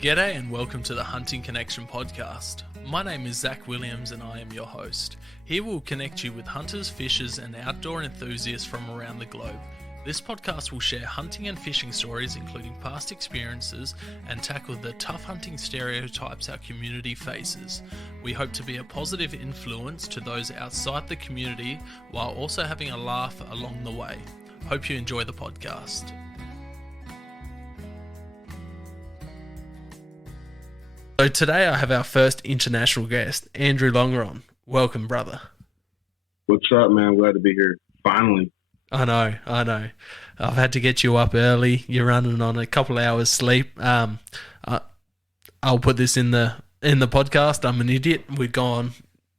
G'day and welcome to the Hunting Connection podcast. My name is Zach Williams and I am your host. Here we'll connect you with hunters, fishers and outdoor enthusiasts from around the globe. This podcast will share hunting and fishing stories including past experiences and tackle the tough hunting stereotypes our community faces. We hope to be a positive influence to those outside the community while also having a laugh along the way. Hope you enjoy the podcast. So today I have our first international guest, Andrew Longron. Welcome, brother. What's up, man? Glad to be here. Finally. I know. I've had to get you up early. You're running on a couple hours sleep. I'll put this in the podcast. I'm an idiot. We've gone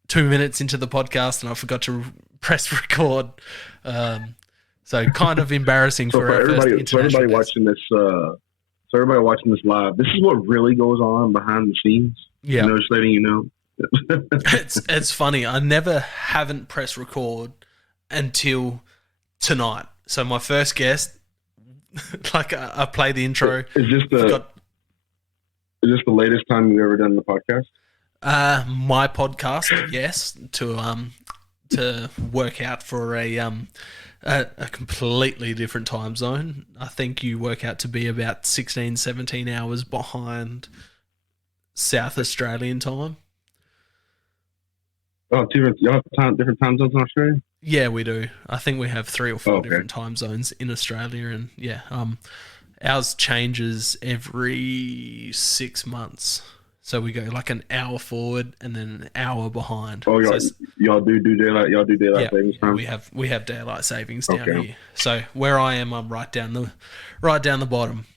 2 minutes into the podcast and I forgot to press record. So kind of embarrassing for everybody watching this. So everybody watching this live, this is what really goes on behind the scenes. Yeah. Just letting you know. It's funny. I haven't pressed record until tonight. So my first guest, like I play the intro. Is this the latest time you've ever done the podcast? My podcast, yes, to work out for a completely different time zone. I think you work out to be about 16, 17 hours behind South Australian time. Oh, different time zones in Australia? Yeah, we do. I think we have 3 or 4 different time zones in Australia, and ours changes every 6 months. So we go like an hour forward and then an hour behind. Oh, y'all do daylight savings time. We have daylight savings down here. So where I am, I'm right down the bottom.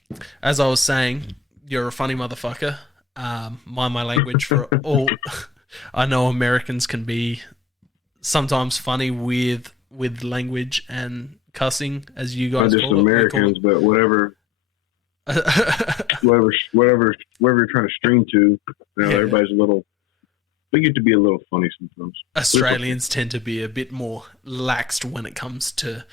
As I was saying, you're a funny motherfucker. Mind my language for all. I know Americans can be sometimes funny with language and cussing, as you guys call it. Not just Americans, but whatever. whatever you're trying to stream to, everybody's they get to be a little funny sometimes. Australians tend to be a bit more laxed when it comes to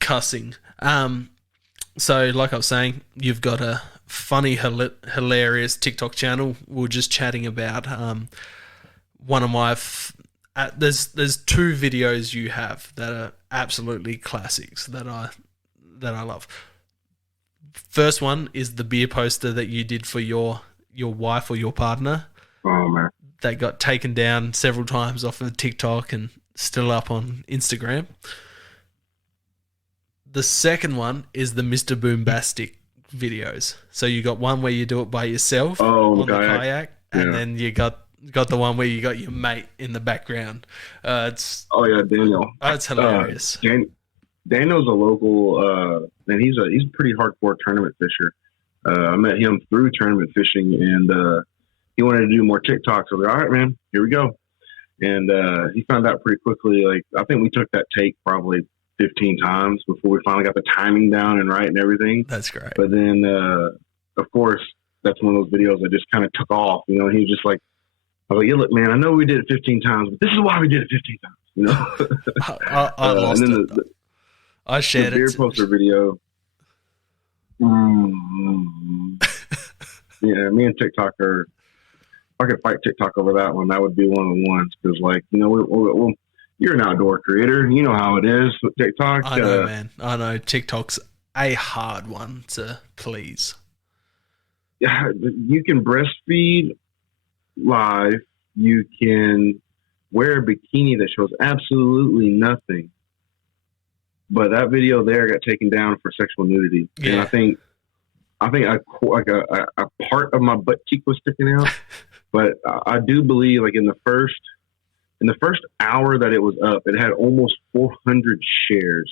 cussing. So like I was saying, you've got a funny, hilarious TikTok channel. We were just chatting about one of my there's 2 videos you have that are absolutely classics that I love. First one is the beer poster that you did for your wife or your partner. Oh, man. That got taken down several times off of TikTok and still up on Instagram. The second one is the Mr. Boombastic videos. So you got one where you do it by yourself on the kayak, and then you got the one where you got your mate in the background. Daniel. It's hilarious. Daniel's a local, and he's a pretty hardcore tournament fisher. I met him through tournament fishing, and he wanted to do more TikToks. I was like, all right, man, here we go. And he found out pretty quickly. Like, I think we took that take probably 15 times before we finally got the timing down and right and everything. That's great. But then, of course, that's one of those videos that just kind of took off. He was just like, I was like, yeah, look, man, I know we did it 15 times, but this is why we did it 15 times. I lost it. I shared the beer poster video. Yeah, me and TikTok if I could fight TikTok over that one, that would be one of the ones. Because, you're an outdoor creator. You know how it is with TikTok. I know, man. I know. TikTok's a hard one to please. Yeah, you can breastfeed live. You can wear a bikini that shows absolutely nothing. But that video there got taken down for sexual nudity, and I think a part of my butt cheek was sticking out. But I do believe, like in the first hour that it was up, it had almost 400 shares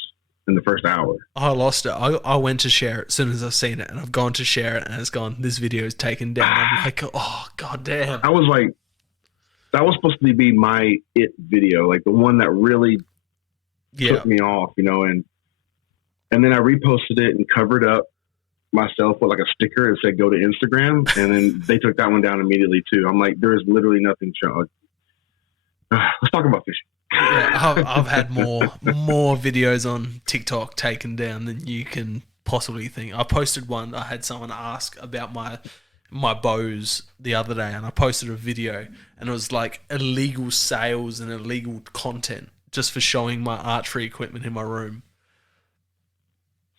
in the first hour. I lost it. I went to share it as soon as I've seen it, and I've gone to share it, and it's gone. This video is taken down. I'm like, oh god damn! I was like, that was supposed to be my video, like the one that really took me off, and then I reposted it and covered up myself with like a sticker and said go to Instagram, and then they took that one down immediately too. I'm like, there is literally nothing showing. Let's talk about fishing. Yeah, I've had more videos on TikTok taken down than you can possibly think. I posted one. I had someone ask about my my bows the other day, and I posted a video, and it was like illegal sales and illegal content just for showing my archery equipment in my room.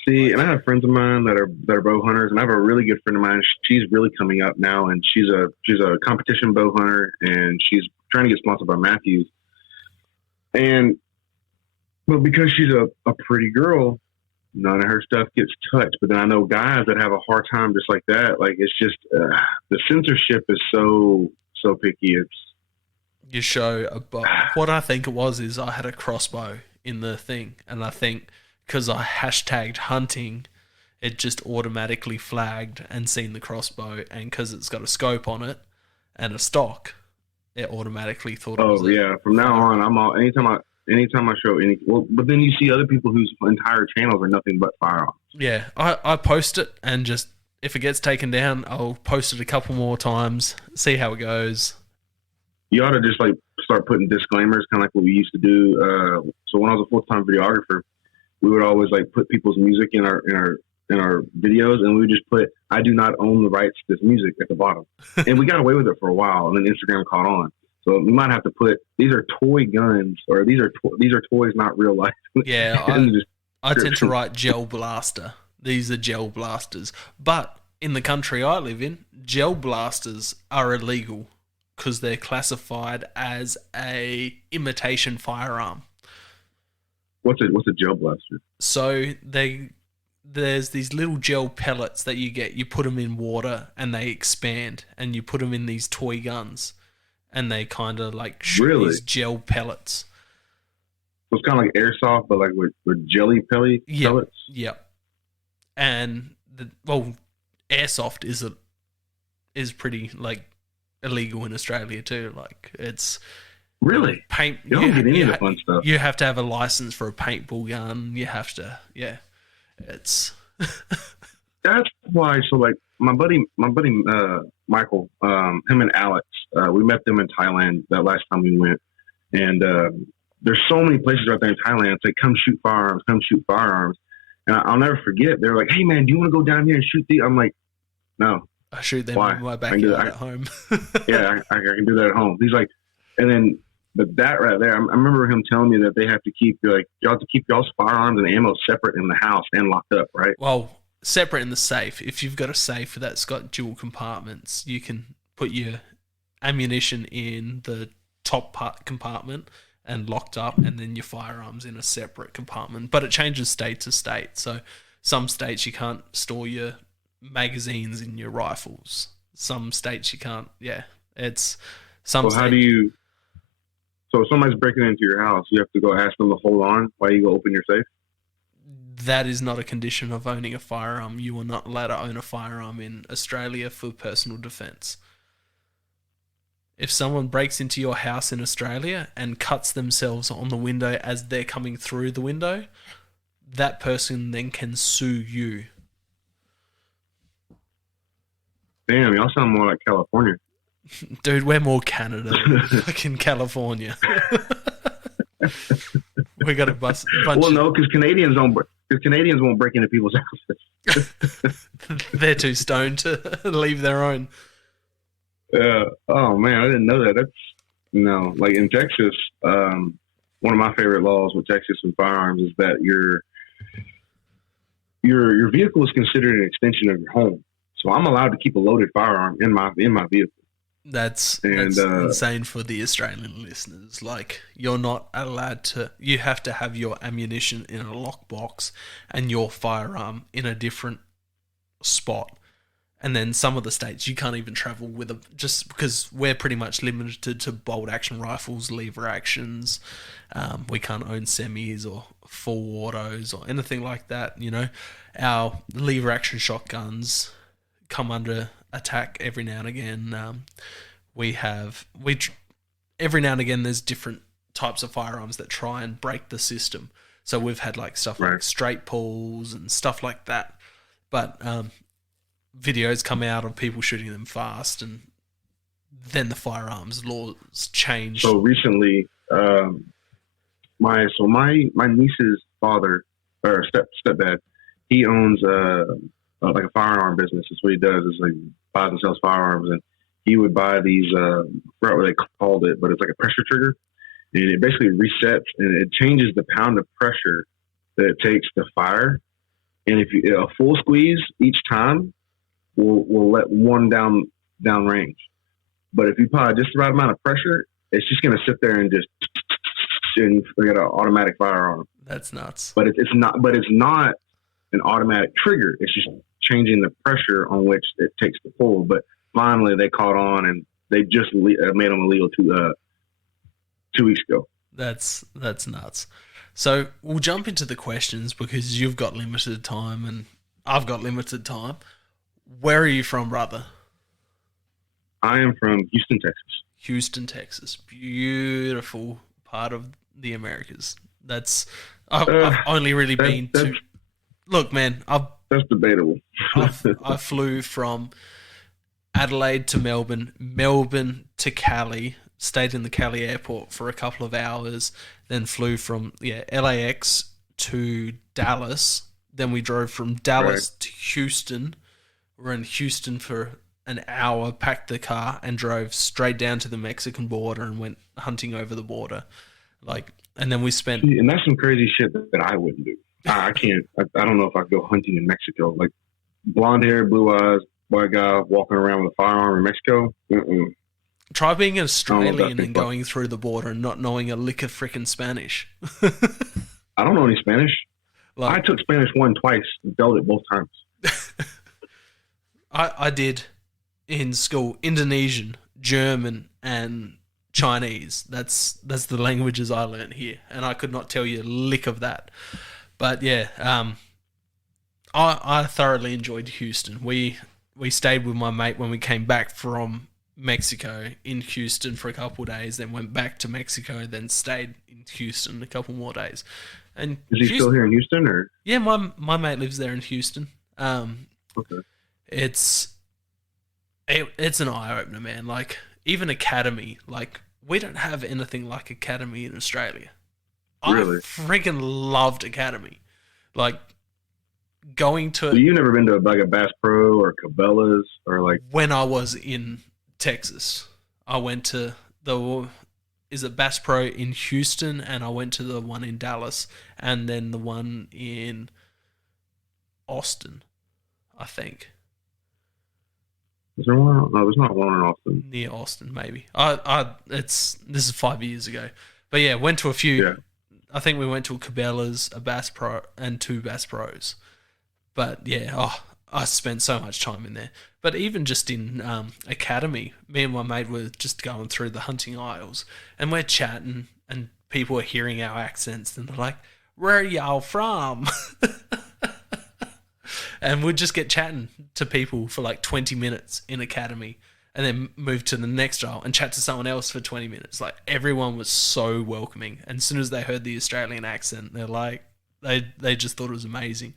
See, and I have friends of mine that are bow hunters, and I have a really good friend of mine. She's really coming up now, and she's a competition bow hunter, and she's trying to get sponsored by Matthews. But because she's a pretty girl, none of her stuff gets touched. But then I know guys that have a hard time just like that. Like, it's just the censorship is so picky. It's You show a bow. What I think it was is I had a crossbow in the thing, and I think because I hashtagged hunting, it just automatically flagged and seen the crossbow, and because it's got a scope on it and a stock, it automatically thought it was from now on, I'm all anytime I show any, but then you see other people whose entire channels are nothing but firearms. Yeah, I post it, and just if it gets taken down, I'll post it a couple more times, see how it goes. You ought to just like start putting disclaimers, kind of like what we used to do. So when I was a full-time videographer, we would always like put people's music in our videos, and we would just put, "I do not own the rights to this music" at the bottom. And we got away with it for a while, and then Instagram caught on. So we might have to put, "These are toy guns," or "These are toys, not real life." Yeah, I tend to write gel blaster. These are gel blasters. But in the country I live in, gel blasters are illegal because they're classified as a imitation firearm. What's a gel blaster? So there's these little gel pellets that you get. You put them in water and they expand, and you put them in these toy guns, and they kind of like shoot these gel pellets. So it's kind of like airsoft, but like with jelly pellets. Yep. And airsoft is pretty like illegal in Australia too. Like, it's really paint. You don't get any of the fun stuff. You have to have a license for a paintball gun. You have to, It's that's why. So like my buddy Michael, him and Alex, we met them in Thailand that last time we went, and there's so many places out there in Thailand. It's like, come shoot firearms. And I'll never forget. They're like, "Hey man, do you want to go down here and shoot these?" I'm like, "No." I shoot them in my backyard at home. Yeah, I can do that at home. He's like, and then, but that right there, I remember him telling me that they have to keep, y'all have to keep y'all's firearms and ammo separate in the house and locked up, right? Well, separate in the safe. If you've got a safe that's got dual compartments, you can put your ammunition in the top part compartment and locked up, and then your firearms in a separate compartment. But it changes state to state. So some states you can't store your magazines in your rifles. Some states you can't. Yeah, it's some. So how do you? So if somebody's breaking into your house, you have to go ask them to hold on while you go open your safe? That is not a condition of owning a firearm. You are not allowed to own a firearm in Australia for personal defence. If someone breaks into your house in Australia and cuts themselves on the window as they're coming through the window, that person then can sue you. Damn, y'all sound more like California. Dude, we're more Canada than fucking California. We got a bunch. Well, no, because Canadians won't break into people's houses. They're too stoned to leave their own. Yeah. Oh man, I didn't know that. Like in Texas, one of my favorite laws with Texas with firearms is that your vehicle is considered an extension of your home. So I'm allowed to keep a loaded firearm in my vehicle. That's insane for the Australian listeners. Like, you're not allowed to. You have to have your ammunition in a lockbox and your firearm in a different spot. And then some of the states you can't even travel with them, just because we're pretty much limited to bolt action rifles, lever actions. We can't own semis or full autos or anything like that. Our lever action shotguns come under attack every now and again. Every now and again there's different types of firearms that try and break the system. So we've had like stuff like straight pulls and stuff like that. But videos come out of people shooting them fast, and then the firearms laws change. So recently, my niece's father or stepdad, he owns a like a firearm business. That's what he does. Is like buys and sells firearms, and he would buy these. I forgot what they called it, but it's like a pressure trigger, and it basically resets and it changes the pound of pressure that it takes to fire. And if you a full squeeze each time will let one down range. But if you apply just the right amount of pressure, it's just going to sit there and just and get an automatic firearm. That's nuts. But it's not. But it's not an automatic trigger. It's just changing the pressure on which it takes to pull. But finally, they caught on, and they just made them illegal 2 weeks ago. That's nuts. So we'll jump into the questions because you've got limited time and I've got limited time. Where are you from, brother? I am from Houston, Texas. Houston, Texas. Beautiful part of the Americas. I've only really been to... Look, man, that's debatable. I flew from Adelaide to Melbourne, Melbourne to Cali, stayed in the Cali airport for a couple of hours, then flew from LAX to Dallas. Then we drove from Dallas to Houston. We were in Houston for an hour, packed the car, and drove straight down to the Mexican border and went hunting over the border. And then we spent... And that's some crazy shit that I wouldn't do. I can't. I don't know if I could go hunting in Mexico. Like blonde hair, blue eyes, white guy walking around with a firearm in Mexico. Mm-mm. Try being an Australian and going through the border and not knowing a lick of frickin' Spanish. I don't know any Spanish. I took Spanish 1 twice and failed it both times. I did in school Indonesian, German, and Chinese. That's the languages I learned here, and I could not tell you a lick of that. But yeah, I thoroughly enjoyed Houston. We stayed with my mate when we came back from Mexico in Houston for a couple of days, then went back to Mexico, then stayed in Houston a couple more days. And is he still here in Houston, or? Yeah, my mate lives there in Houston. Okay. It's an eye opener, man. Like even Academy, like we don't have anything like Academy in Australia. Really? I freaking loved Academy. Like going to. So you've never been to like a Bass Pro or Cabela's or like? When I was in Texas, I went to Bass Pro in Houston, and I went to the one in Dallas, and then the one in Austin, I think. Is there one? No, there's not one in Austin. Near Austin, maybe. This is 5 years ago, but yeah, went to a few. Yeah. I think we went to a Cabela's, a Bass Pro, and 2 Bass Pros. But yeah, I spent so much time in there. But even just in Academy, me and my mate were just going through the hunting aisles, and we're chatting, and people are hearing our accents, and they're like, "Where are y'all from?" And we'd just get chatting to people for like 20 minutes in Academy, and then move to the next aisle and chat to someone else for 20 minutes. Like everyone was so welcoming. And as soon as they heard the Australian accent, they're like, they just thought it was amazing.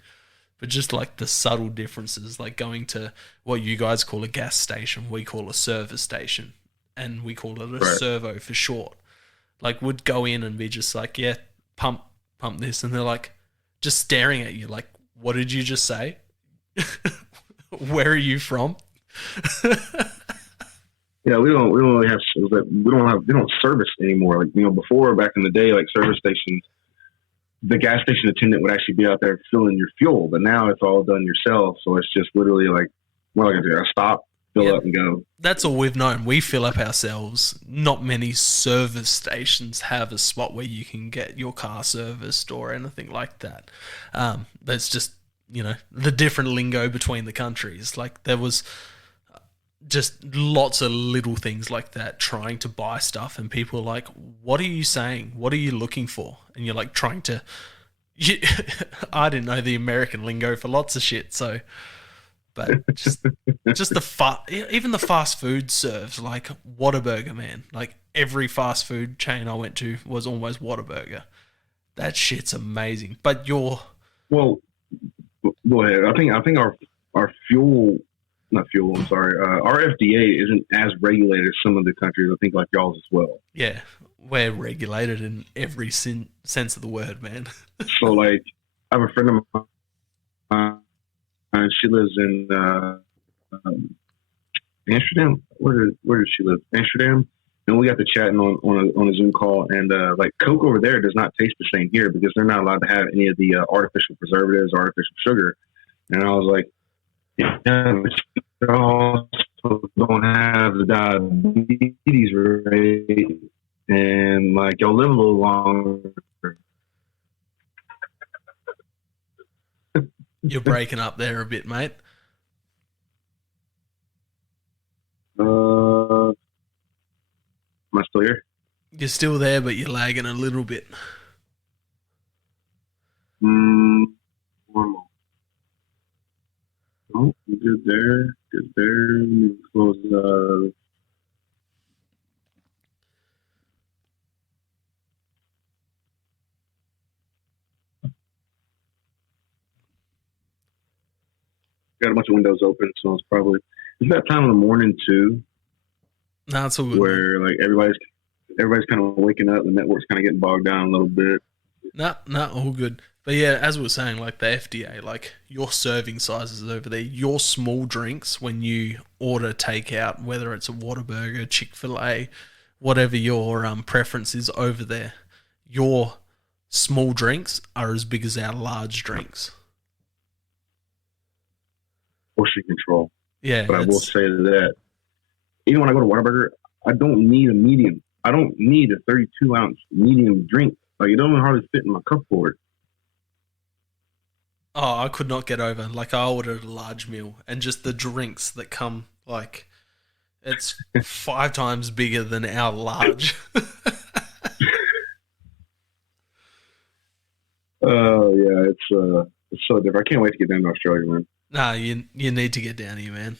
But just like the subtle differences, like going to what you guys call a gas station, we call a service station, and we call it a servo for short. Like would go in and be just like, yeah, pump this. And they're like just staring at you like, what did you just say? Where are you from? Yeah, we don't really have we don't service anymore. Like before back in the day, like service stations, the gas station attendant would actually be out there filling your fuel, but now it's all done yourself. So it's just literally like we're like a stop, fill up, and go. That's all we've known. We fill up ourselves. Not many service stations have a spot where you can get your car serviced or anything like that. That's just the different lingo between the countries. Like there was just lots of little things like that, trying to buy stuff, and people are like, what are you saying? What are you looking for? And you're like trying to I didn't know the American lingo for lots of shit, so but just even the fast food serves, like Whataburger, man. Like every fast food chain I went to was almost Whataburger. That shit's amazing. But go ahead. I think our fuel, not fuel. I'm sorry. Our FDA isn't as regulated as some of the countries. I think like y'all's as well. Yeah, we're regulated in every sense of the word, man. So like, I have a friend of mine She lives in um, Amsterdam. Where does she live? Amsterdam. And we got to chatting on a Zoom call, and like Coke over there does not taste the same here because they're not allowed to have any of the artificial preservatives, artificial sugar. And I was like, yeah, but you also don't have the diabetes rate, and like you'll live a little longer. You're breaking up there a bit, mate. Am I still here? You're still there, but you're lagging a little bit. One more. Oh, good there. Good there. Let me close. Got a bunch of windows open, so it's that time of the morning too, No, it's all good. where like everybody's kind of waking up, the network's kind of getting bogged down a little bit. No, all good. But yeah, as we were saying, like the FDA, like your serving sizes over there, your small drinks when you order takeout, whether it's a Whataburger, Chick-fil-A, whatever your preference is over there, your small drinks are as big as our large drinks. Portion control. Yeah, But I will say that even when I go to Whataburger, I don't need a medium. I don't need a 32-ounce medium drink. Like, it don't hardly fit in my cup holder. Oh, I could not get over. Like, I ordered a large meal, and just the drinks that come, like, it's 5 times bigger than our large. Oh, yeah, it's so different. I can't wait to get down to Australia, man. Nah, you need to get down here, man.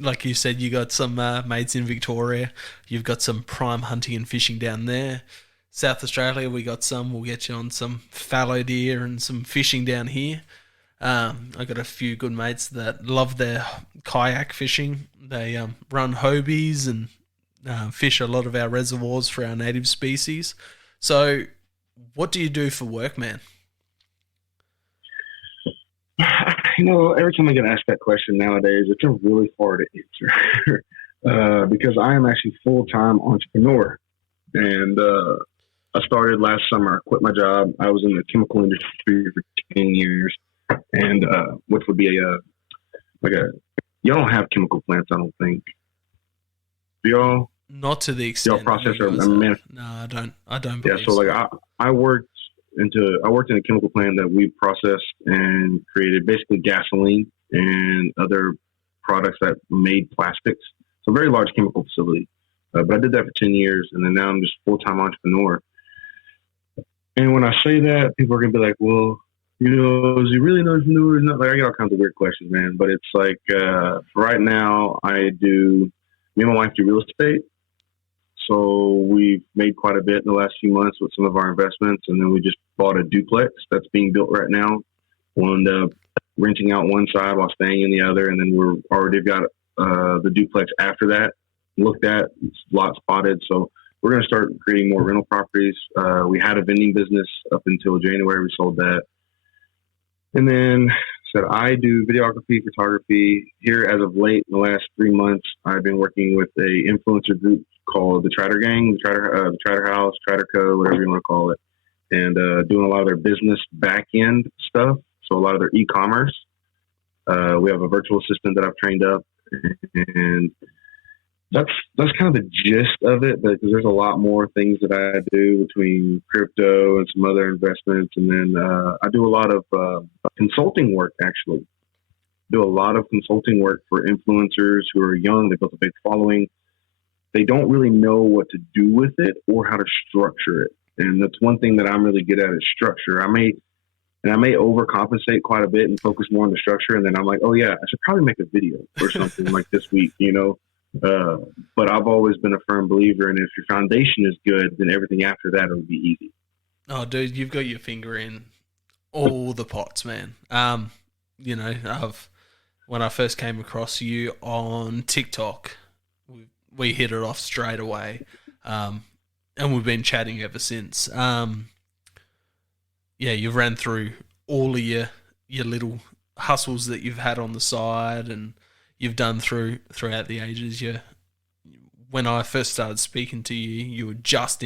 Like you said, you got some mates in Victoria. You've got some prime hunting and fishing down there. South Australia, we got some. We'll get you on some fallow deer and some fishing down here. I got a few good mates that love their kayak fishing. They run Hobies and fish a lot of our reservoirs for our native species. So, what do you do for work, man? You know, every time I get asked that question nowadays, it's a really hard answer because I am actually a full-time entrepreneur. And I started last summer. I quit my job. I was in the chemical industry for 10 years, and which would be you don't have chemical plants, I don't think. Do y'all? Not to the extent. Y'all process or No, I don't believe yeah, so like I worked in a chemical plant that we processed and created basically gasoline and other products that made plastics. So a very large chemical facility. But I did that for 10 years, and then now I'm just a full-time entrepreneur. And when I say that, people are going to be like, well, you know, is he really an entrepreneur or not? Like, I get all kinds of weird questions, man. But it's like, right now, me and my wife do real estate. So we've made quite a bit in the last few months with some of our investments. And then we just bought a duplex that's being built right now. We'll end up renting out one side while staying in the other. And then we're already got the duplex after that looked at. It's lot spotted. So we're going to start creating more rental properties. We had a vending business up until January. We sold that. And then said I do videography, photography. Here as of late, in the last 3 months, I've been working with a influencer group called the Trader Gang, the Trader House, Trader Co, whatever you want to call it, and doing a lot of their business back end stuff. So a lot of their e-commerce. We have a virtual assistant that I've trained up, and that's kind of the gist of it. Because there's a lot more things that I do between crypto and some other investments, and then I do a lot of consulting work. Actually, do a lot of consulting work for influencers who are young. They built a big following. They don't really know what to do with it or how to structure it. And that's one thing that I'm really good at is structure. I may overcompensate quite a bit and focus more on the structure. And then I'm like, oh yeah, I should probably make a video or something like this week, you know? But I've always been a firm believer in if your foundation is good, then everything after that will be easy. Oh, dude, you've got your finger in all the pots, man. You know, when I first came across you on TikTok, we hit it off straight away, and we've been chatting ever since. Yeah, you've ran through all of your little hustles that you've had on the side and you've done throughout the ages. When I first started speaking to you, you were just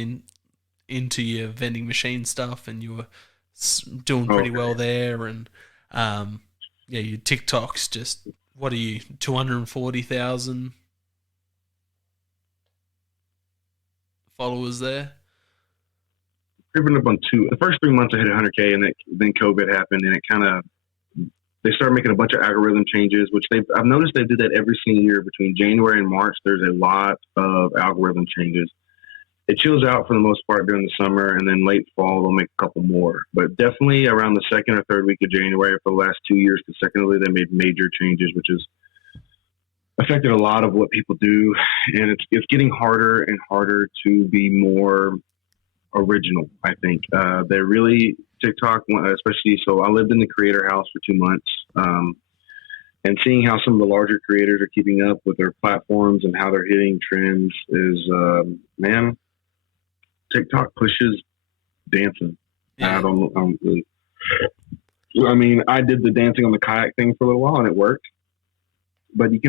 into your vending machine stuff, and you were doing pretty well there. And your TikTok's just, what are you, 240,000 followers there? Creeping up on the first 3 months I hit 100K, and then COVID happened, and it kind of, they started making a bunch of algorithm changes, which I've noticed they do that every single year between January and March. There's a lot of algorithm changes. It chills out for the most part during the summer, and then late fall they'll make a couple more. But definitely around the second or third week of January for the last 2 years consecutively, they made major changes, which has affected a lot of what people do, and it's getting harder and harder to be more original. I think they're really TikTok, especially. So I lived in the creator house for 2 months, and seeing how some of the larger creators are keeping up with their platforms and how they're hitting trends is, man, TikTok pushes dancing. Yeah. I mean, I did the dancing on the kayak thing for a little while, and it worked. But I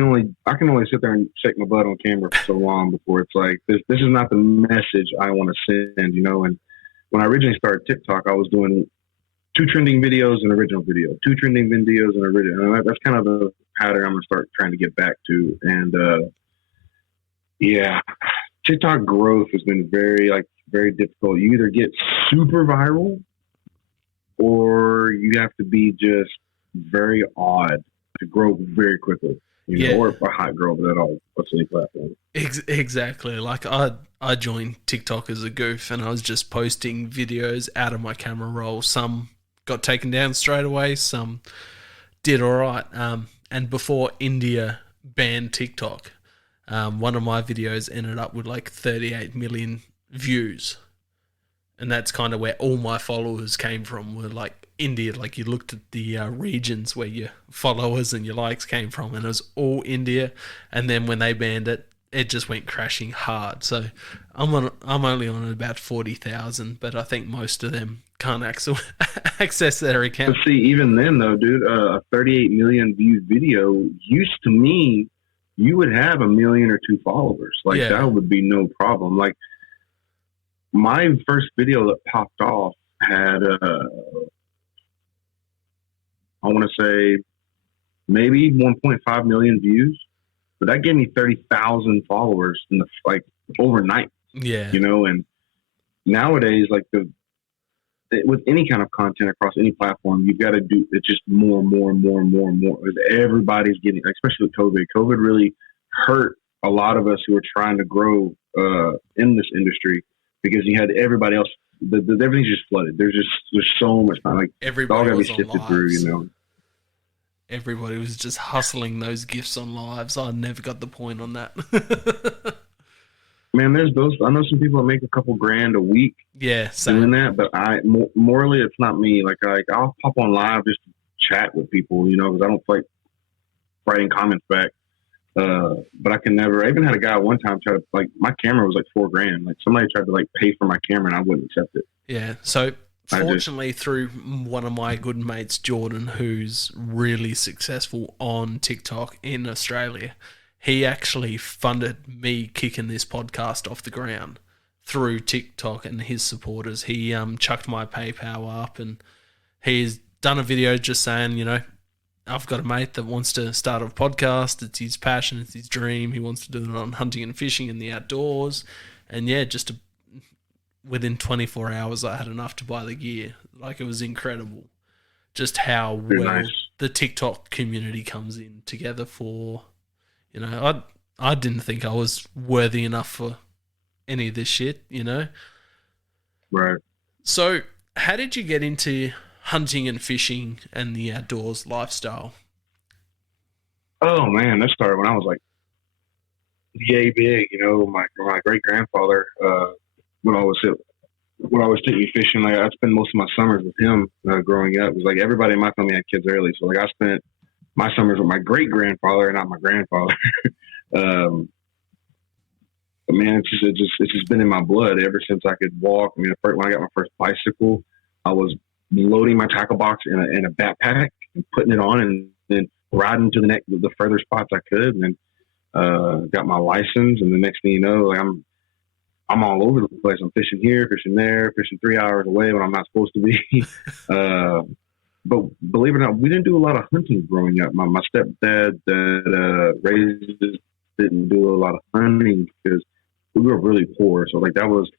can only sit there and shake my butt on camera for so long before it's like, this is not the message I want to send, And when I originally started TikTok, I was doing 2 trending videos and original video, 2 trending videos and original. And that's kind of the pattern I'm going to start trying to get back to. And TikTok growth has been very difficult. You either get super viral, or you have to be just very odd to grow very quickly. Or a hot girl that all what's any platform. Exactly. Like I joined TikTok as a goof, and I was just posting videos out of my camera roll. Some got taken down straight away, some did all right. And before India banned TikTok, one of my videos ended up with like 38 million views. And that's kind of where all my followers came from, were like India. Like, you looked at the regions where your followers and your likes came from, and it was all India. And then when they banned it, it just went crashing hard. So I'm only on about 40,000, but I think most of them can't access their account. But see, even then though, dude, a 38 million viewed video used to mean you would have 1 million or 2 followers. Like, that would be no problem. Like, my first video that popped off had, I want to say maybe 1.5 million views, but that gave me 30,000 followers in overnight. Yeah. And nowadays, with any kind of content across any platform, you've got to do it just more. Everybody's getting, especially with COVID. COVID really hurt a lot of us who are trying to grow in this industry, because you had everybody else. Everything's just flooded. There's so much time. Like, everybody all got to be sifted through. Everybody was just hustling those gifts on lives. I never got the point on that. Man, there's those. I know some people that make a couple grand a week. Yeah, same. Doing that, but morally, it's not me. Like I'll pop on live just to chat with people, because I don't like writing comments back. But I can never. I even had a guy one time try to, my camera was like $4,000. Like, somebody tried to pay for my camera, and I wouldn't accept it. Yeah. So fortunately, through one of my good mates, Jordan, who's really successful on TikTok in Australia, he actually funded me kicking this podcast off the ground through TikTok and his supporters. He chucked my PayPal up, and he's done a video just saying, I've got a mate that wants to start a podcast. It's his passion. It's his dream. He wants to do it on hunting and fishing in the outdoors. And within 24 hours, I had enough to buy the gear. Like, it was incredible just how the TikTok community comes in together for, I didn't think I was worthy enough for any of this shit, Right. So how did you get into hunting and fishing and the outdoors lifestyle? Oh man, that started when I was yay big. My great grandfather, when I was taking fishing, I spent most of my summers with him growing up. It was everybody in my family had kids early, so I spent my summers with my great grandfather and not my grandfather. But man, it's just been in my blood ever since I could walk. I mean, when I got my first bicycle, I was loading my tackle box in a backpack and putting it on, and then riding to the further spots I could, and then got my license. And the next thing you know, like I'm all over the place. I'm fishing here, fishing there, fishing 3 hours away when I'm not supposed to be. But believe it or not, we didn't do a lot of hunting growing up. My stepdad that raised us didn't do a lot of hunting because we were really poor. So like that was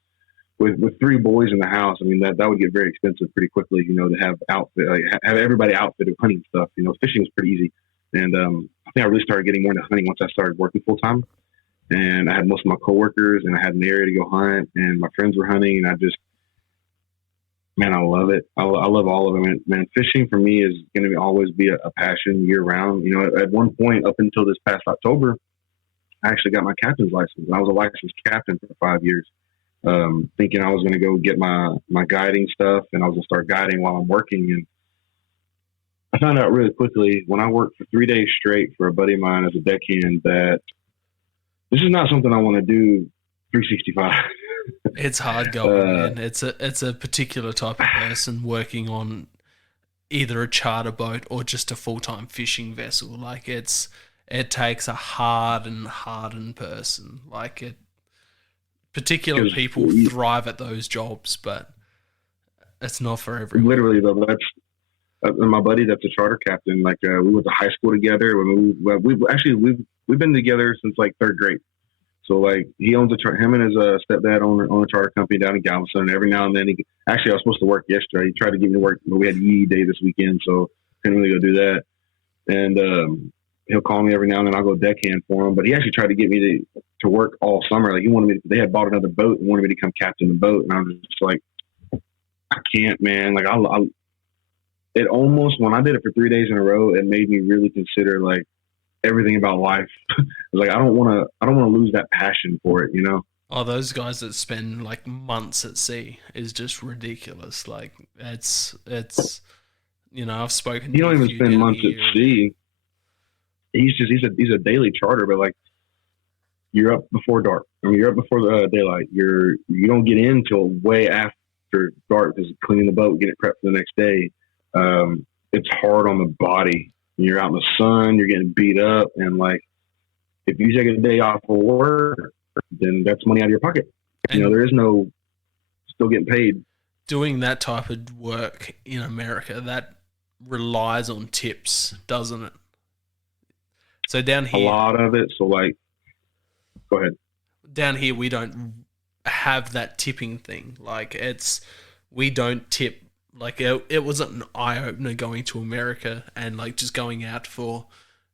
with 3 boys in the house. I mean that would get very expensive pretty quickly. You know, to have have everybody outfitted with hunting stuff. You know, fishing was pretty easy, and I think I really started getting more into hunting once I started working full time. And I had most of my coworkers, and I had an area to go hunt, and my friends were hunting, and man, I love it. I love all of it. Man, fishing for me is going to always be a passion year round. You know, at one point up until this past October, I actually got my captain's license. I was a licensed captain for 5 years, thinking I was going to go get my guiding stuff, and I was going to start guiding while I'm working. And I found out really quickly when I worked for 3 days straight for a buddy of mine as a deckhand that this is not something I want to do 365. It's hard going, man. It's a particular type of person working on either a charter boat or just a full-time fishing vessel. Like it takes a hardened person. Like particular people thrive at those jobs, but it's not for everyone. Literally though, that's my buddy that's a charter captain. Like we went to high school together. We've been together since like 3rd grade. So like he owns him and his stepdad own a charter company down in Galveston. And every now and then I was supposed to work yesterday. He tried to get me to work, but we had EE day this weekend, so couldn't really go do that. And he'll call me every now and then. I'll go deckhand for him. But he actually tried to get me to work all summer. Like he wanted me. They had bought another boat and wanted me to come captain the boat, and I was just like, I can't, man. Like it almost, when I did it for 3 days in a row, it made me really consider like everything about life. I was like, I don't want to lose that passion for it, you know? Oh, those guys that spend like months at sea is just ridiculous. Like it's, you know, I've spoken. You don't even spend months at sea. He's a daily charter, but like you're up before dark. I mean, you're up before the daylight. You don't get in till way after dark because cleaning the boat, getting it prepped for the next day. It's hard on the body. You're out in the sun, you're getting beat up, and like if you take a day off of work, then that's money out of your pocket. And you know, there is no still getting paid. Doing that type of work in America, that relies on tips, doesn't it? So down here, a lot of it. So like, go ahead. Down here, we don't have that tipping thing. Like we don't tip. Like it was an eye opener going to America and like just going out for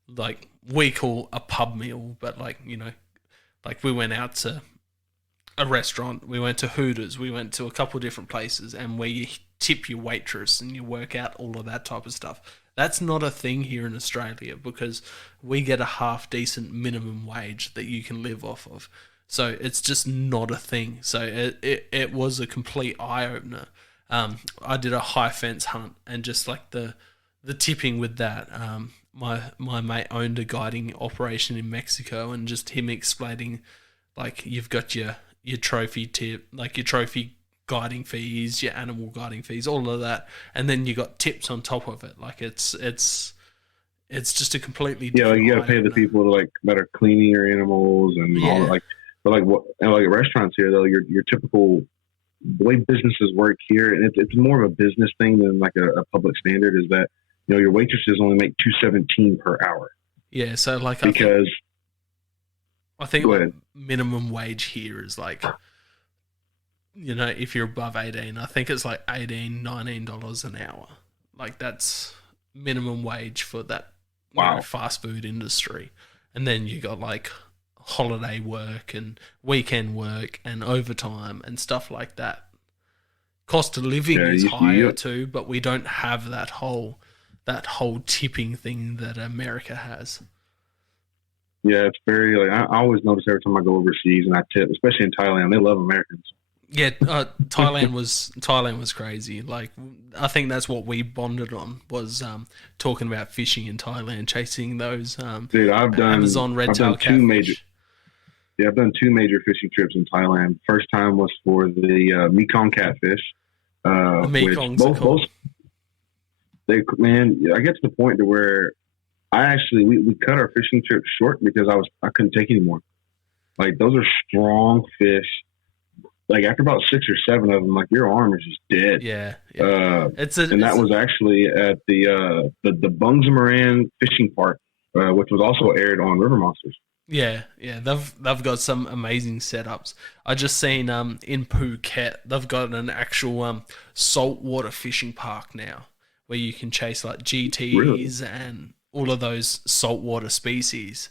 like we call a pub meal, but like, you know, like we went out to a restaurant, we went to Hooters, we went to a couple of different places, and where you tip your waitress and you work out all of that type of stuff. That's not a thing here in Australia because we get a half decent minimum wage that you can live off of. So it's just not a thing. So it was a complete eye opener. I did a high fence hunt and just like the tipping with that. My mate owned a guiding operation in Mexico, and just him explaining like you've got your trophy tip, like your trophy guiding fees, your animal guiding fees, all of that, and then you got tips on top of it. Like it's just a completely different you got to pay the people that are cleaning your animals and all that. Like, but like what and like restaurants here though, your typical. The way businesses work here, and it's more of a business thing than like a public standard, is that, you know, your waitresses only make $2.17 per hour. Yeah, so like I think minimum wage here is like, you know, if you're above 18, I think it's like $18, $19 an hour. Like that's minimum wage for that you know, fast food industry. And then you got like holiday work and weekend work and overtime and stuff like that. Cost of living is higher too, but we don't have that whole tipping thing that America has. Yeah, it's very like I always notice every time I go overseas and I tip, especially in Thailand, they love Americans. Yeah, Thailand was crazy. Like I think that's what we bonded on was talking about fishing in Thailand, chasing those Dude, Amazon red-tailed catfish. I've done 2 major fishing trips in Thailand. First time was for the Mekong catfish. The Mekong's cool. man, I get to the point to where we cut our fishing trip short because I couldn't take anymore. Like those are strong fish. Like after about 6 or 7 of them, like your arm is just dead. Yeah, yeah. And that was actually at the Bungsamoran Fishing Park, which was also aired on River Monsters. Yeah, yeah, they've got some amazing setups. I just seen in Phuket they've got an actual saltwater fishing park now where you can chase like GTs Really? and all of those saltwater species.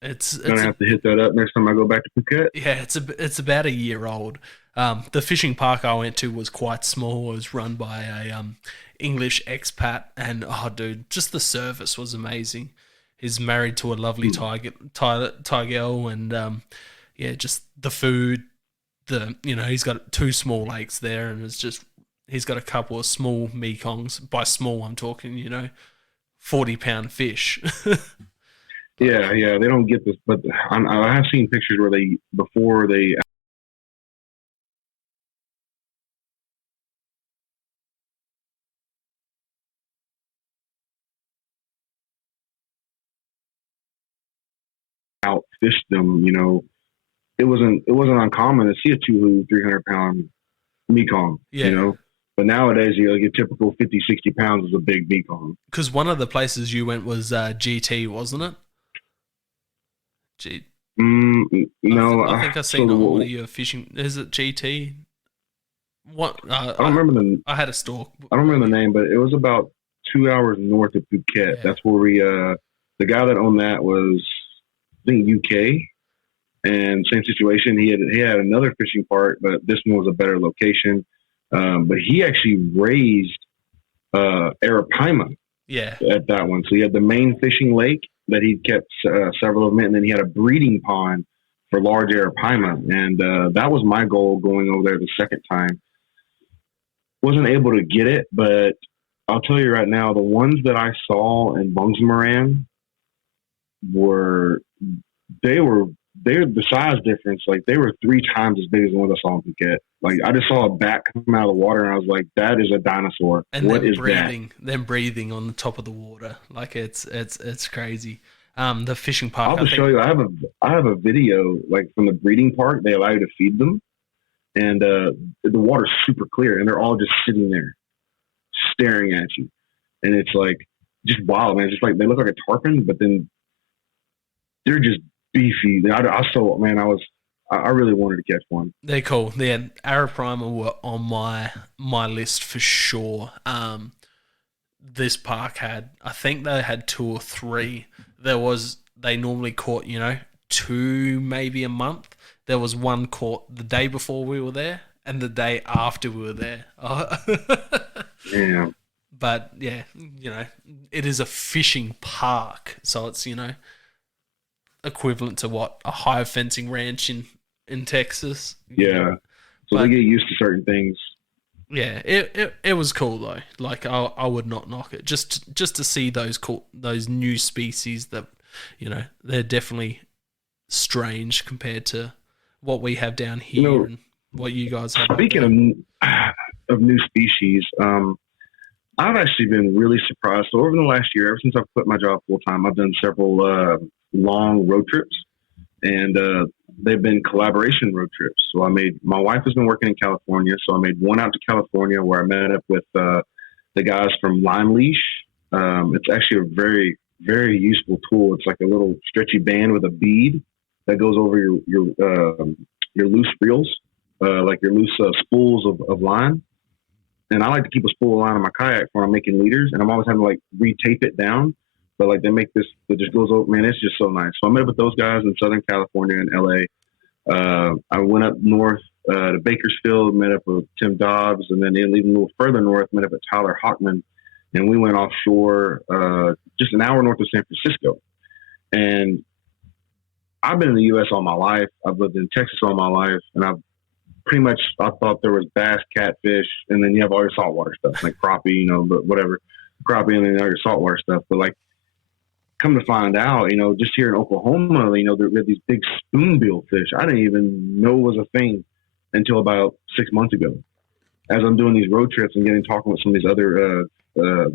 Gonna have to hit that up next time I go back to Phuket. Yeah, it's about a year old. The fishing park I went to was quite small. It was run by a English expat, and oh, dude, just the service was amazing. He's married to a lovely Thai girl, and yeah, just the food. He's got 2 small lakes there, and he's got a couple of small mekongs. By small, I'm talking 40-pound fish. Yeah, yeah, they don't get this, but I have seen pictures where before they outfished them. It wasn't uncommon to see a 300-pound mekong. Yeah. But nowadays, like your typical 50, 60 pounds is a big mekong. Because one of the places you went was GT, wasn't it? No, I think I seen on one of your fishing. Is it GT? What? I don't remember I had a stalk. I don't remember the name, but it was about 2 hours north of Phuket. Yeah. That's where the guy that owned that was, I think, UK, and same situation. He had another fishing park, but this one was a better location. But he actually raised arapaima. Yeah. At that one, so he had the main fishing lake that he kept several of them in, and then he had a breeding pond for large arapaima, and that was my goal going over there the second time. Wasn't able to get it, but I'll tell you right now, the ones that I saw in Bungsamoran they're the size difference. Like they were 3 times as big as the ones I saw in Phuket. Like I just saw a bat come out of the water, and I was like, "That is a dinosaur." And what is breathing, that? Them breathing on the top of the water, like it's crazy. The fishing park. I'll just show you. I have a video like from the breeding park. They allow you to feed them, and the water's super clear, and they're all just sitting there, staring at you, and it's like just wild, man. It's just like they look like a tarpon, but then they're just beefy. I really wanted to catch one. They're cool. Yeah, arapaima were on my list for sure. This park I think they had 2 or 3. They normally caught 2 maybe a month. There was one caught the day before we were there and the day after we were there. Yeah. But yeah, it is a fishing park, so it's equivalent to what a high fencing ranch in Texas. Yeah. So they get used to certain things. Yeah, it was cool though. Like I would not knock it. Just to see those new species that they're definitely strange compared to what we have down here and what you guys have. Speaking of new species, I've actually been really surprised. So over the last year, ever since I've quit my job full time, I've done several long road trips, and they've been collaboration road trips. So my wife has been working in California, so I made one out to California where I met up with the guys from Lime Leash. It's actually a very, very useful tool. It's like a little stretchy band with a bead that goes over your loose reels, like your loose spools of line. And I like to keep a spool of line on my kayak when I'm making leaders, and I'm always having to like re-tape it down. But like they make this that just goes over. Man, it's just so nice. So I met up with those guys in Southern California and LA. I went up north to Bakersfield, met up with Tim Dobbs, and then even a little further north, met up with Tyler Hockman, and we went offshore just an hour north of San Francisco. And I've been in the U.S. all my life. I've lived in Texas all my life, and I thought there was bass, catfish, and then you have all your saltwater stuff like crappie, but whatever, crappie, and then all your saltwater stuff. But like, come to find out, just here in Oklahoma, there are these big spoonbill fish. I didn't even know was a thing until about 6 months ago. as I'm doing these road trips and getting talking with some of these other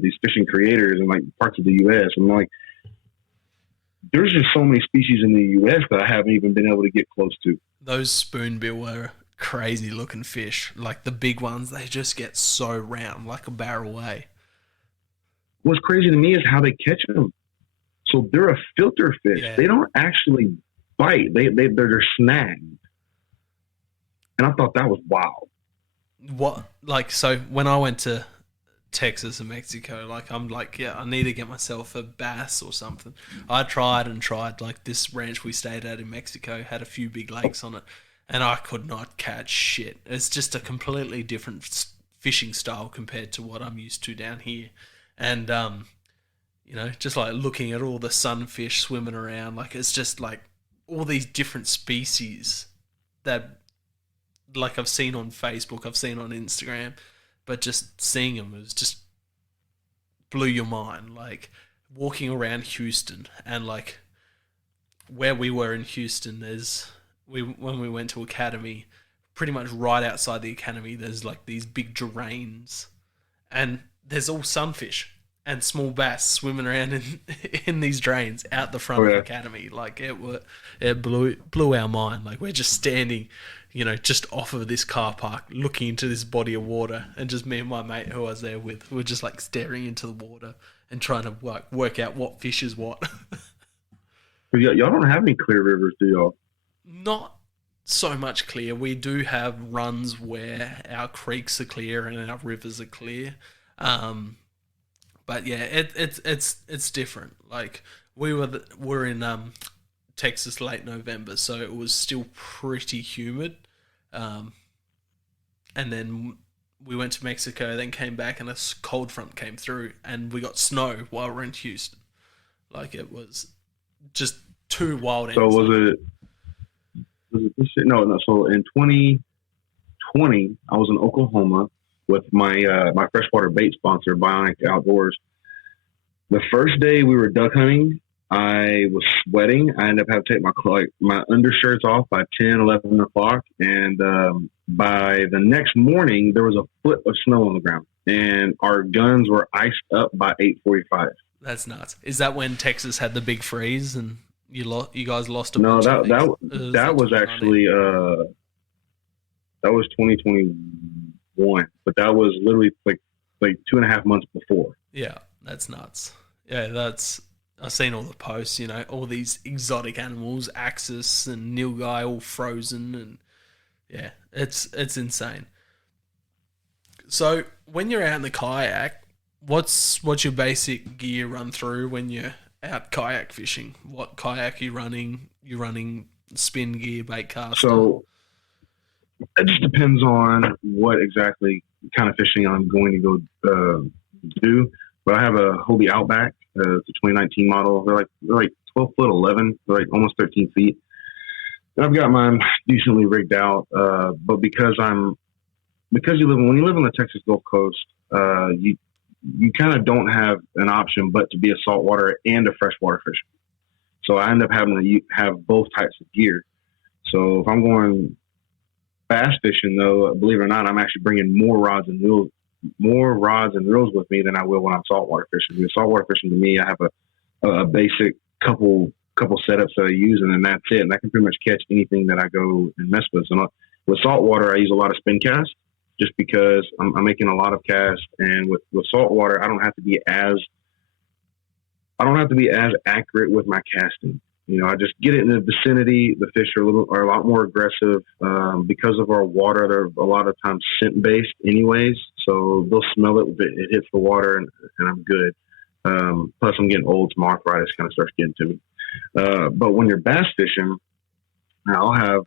these fishing creators in like parts of the U.S. I'm like, there's just so many species in the U.S. that I haven't even been able to get close to. Those spoonbill are crazy looking fish. Like the big ones, they just get so round, like a barrel away. What's crazy to me is how they catch them. So they're a filter fish. Yeah. They don't actually bite. They're snagged. And I thought that was wild. What, like, so when I went to Texas and Mexico, like, I'm like, yeah, I need to get myself a bass or something. I tried and tried. Like, this ranch we stayed at in Mexico had a few big lakes on it, and I could not catch shit. It's just a completely different fishing style compared to what I'm used to down here. And you know, just like looking at all the sunfish swimming around, like, it's just like all these different species that, like, I've seen on Facebook, I've seen on Instagram, but just seeing them was just blew your mind. Like, walking around Houston, and like where we were in Houston, when we went to Academy, pretty much right outside the Academy, there's like these big drains, and there's all sunfish and small bass swimming around in these drains out the front of the Academy. Like, it blew our mind. Like, we're just standing, you know, just off of this car park, looking into this body of water, and just me and my mate who I was there with, were just like staring into the water and trying to work out what fish is what. Y'all don't have any clear rivers, do y'all? Not so much clear. We do have runs where our creeks are clear and our rivers are clear. But yeah, it's different. Like, we're in Texas late November, so it was still pretty humid. And then we went to Mexico, then came back, and a cold front came through, and we got snow while we were in Houston. Like, it was just two wild ends. So was it this shit? No. So in 2020, I was in Oklahoma with my my freshwater bait sponsor, Bionic Outdoors. The first day we were duck hunting, I was sweating. I ended up having to take my undershirts off by 10, 11 o'clock. And by the next morning, there was a foot of snow on the ground. And our guns were iced up by 8:45. That's nuts. Is that when Texas had the big freeze and you guys lost a No, bunch of that was actually that was 2021, but that was literally like 2.5 months before. Yeah, that's nuts. Yeah, I've seen all the posts, you know, all these exotic animals, axis and nilgai all frozen, and yeah, it's insane. So when you're out in the kayak, what's your basic gear run through when you're out kayak fishing? What kayak are you running? You running spin gear, bait caster? So it just depends on what exactly kind of fishing I'm going to go do. But I have a Hobie Outback. It's a 2019 model. They're like 12 foot 11. They're like almost 13 feet. And I've got mine decently rigged out. But because when you live on the Texas Gulf Coast, you kind of don't have an option but to be a saltwater and a freshwater fisherman. So I end up having to have both types of gear. So if I'm going bass fishing, though, believe it or not, I'm actually bringing more rods and reels with me than I will when I'm saltwater fishing. Because saltwater fishing, to me, I have a basic couple setups that I use, and then that's it. And I can pretty much catch anything that I go and mess with. So with saltwater, I use a lot of spin casts, just because I'm making a lot of casts. And with saltwater, I don't have to be as accurate with my casting. You know, I just get it in the vicinity. The fish are a lot more aggressive because of our water. They're a lot of times scent based, anyways. So they'll smell it if it hits the water, and I'm good. Plus, I'm getting old, so my arthritis kind of starts getting to me. But when you're bass fishing, I'll have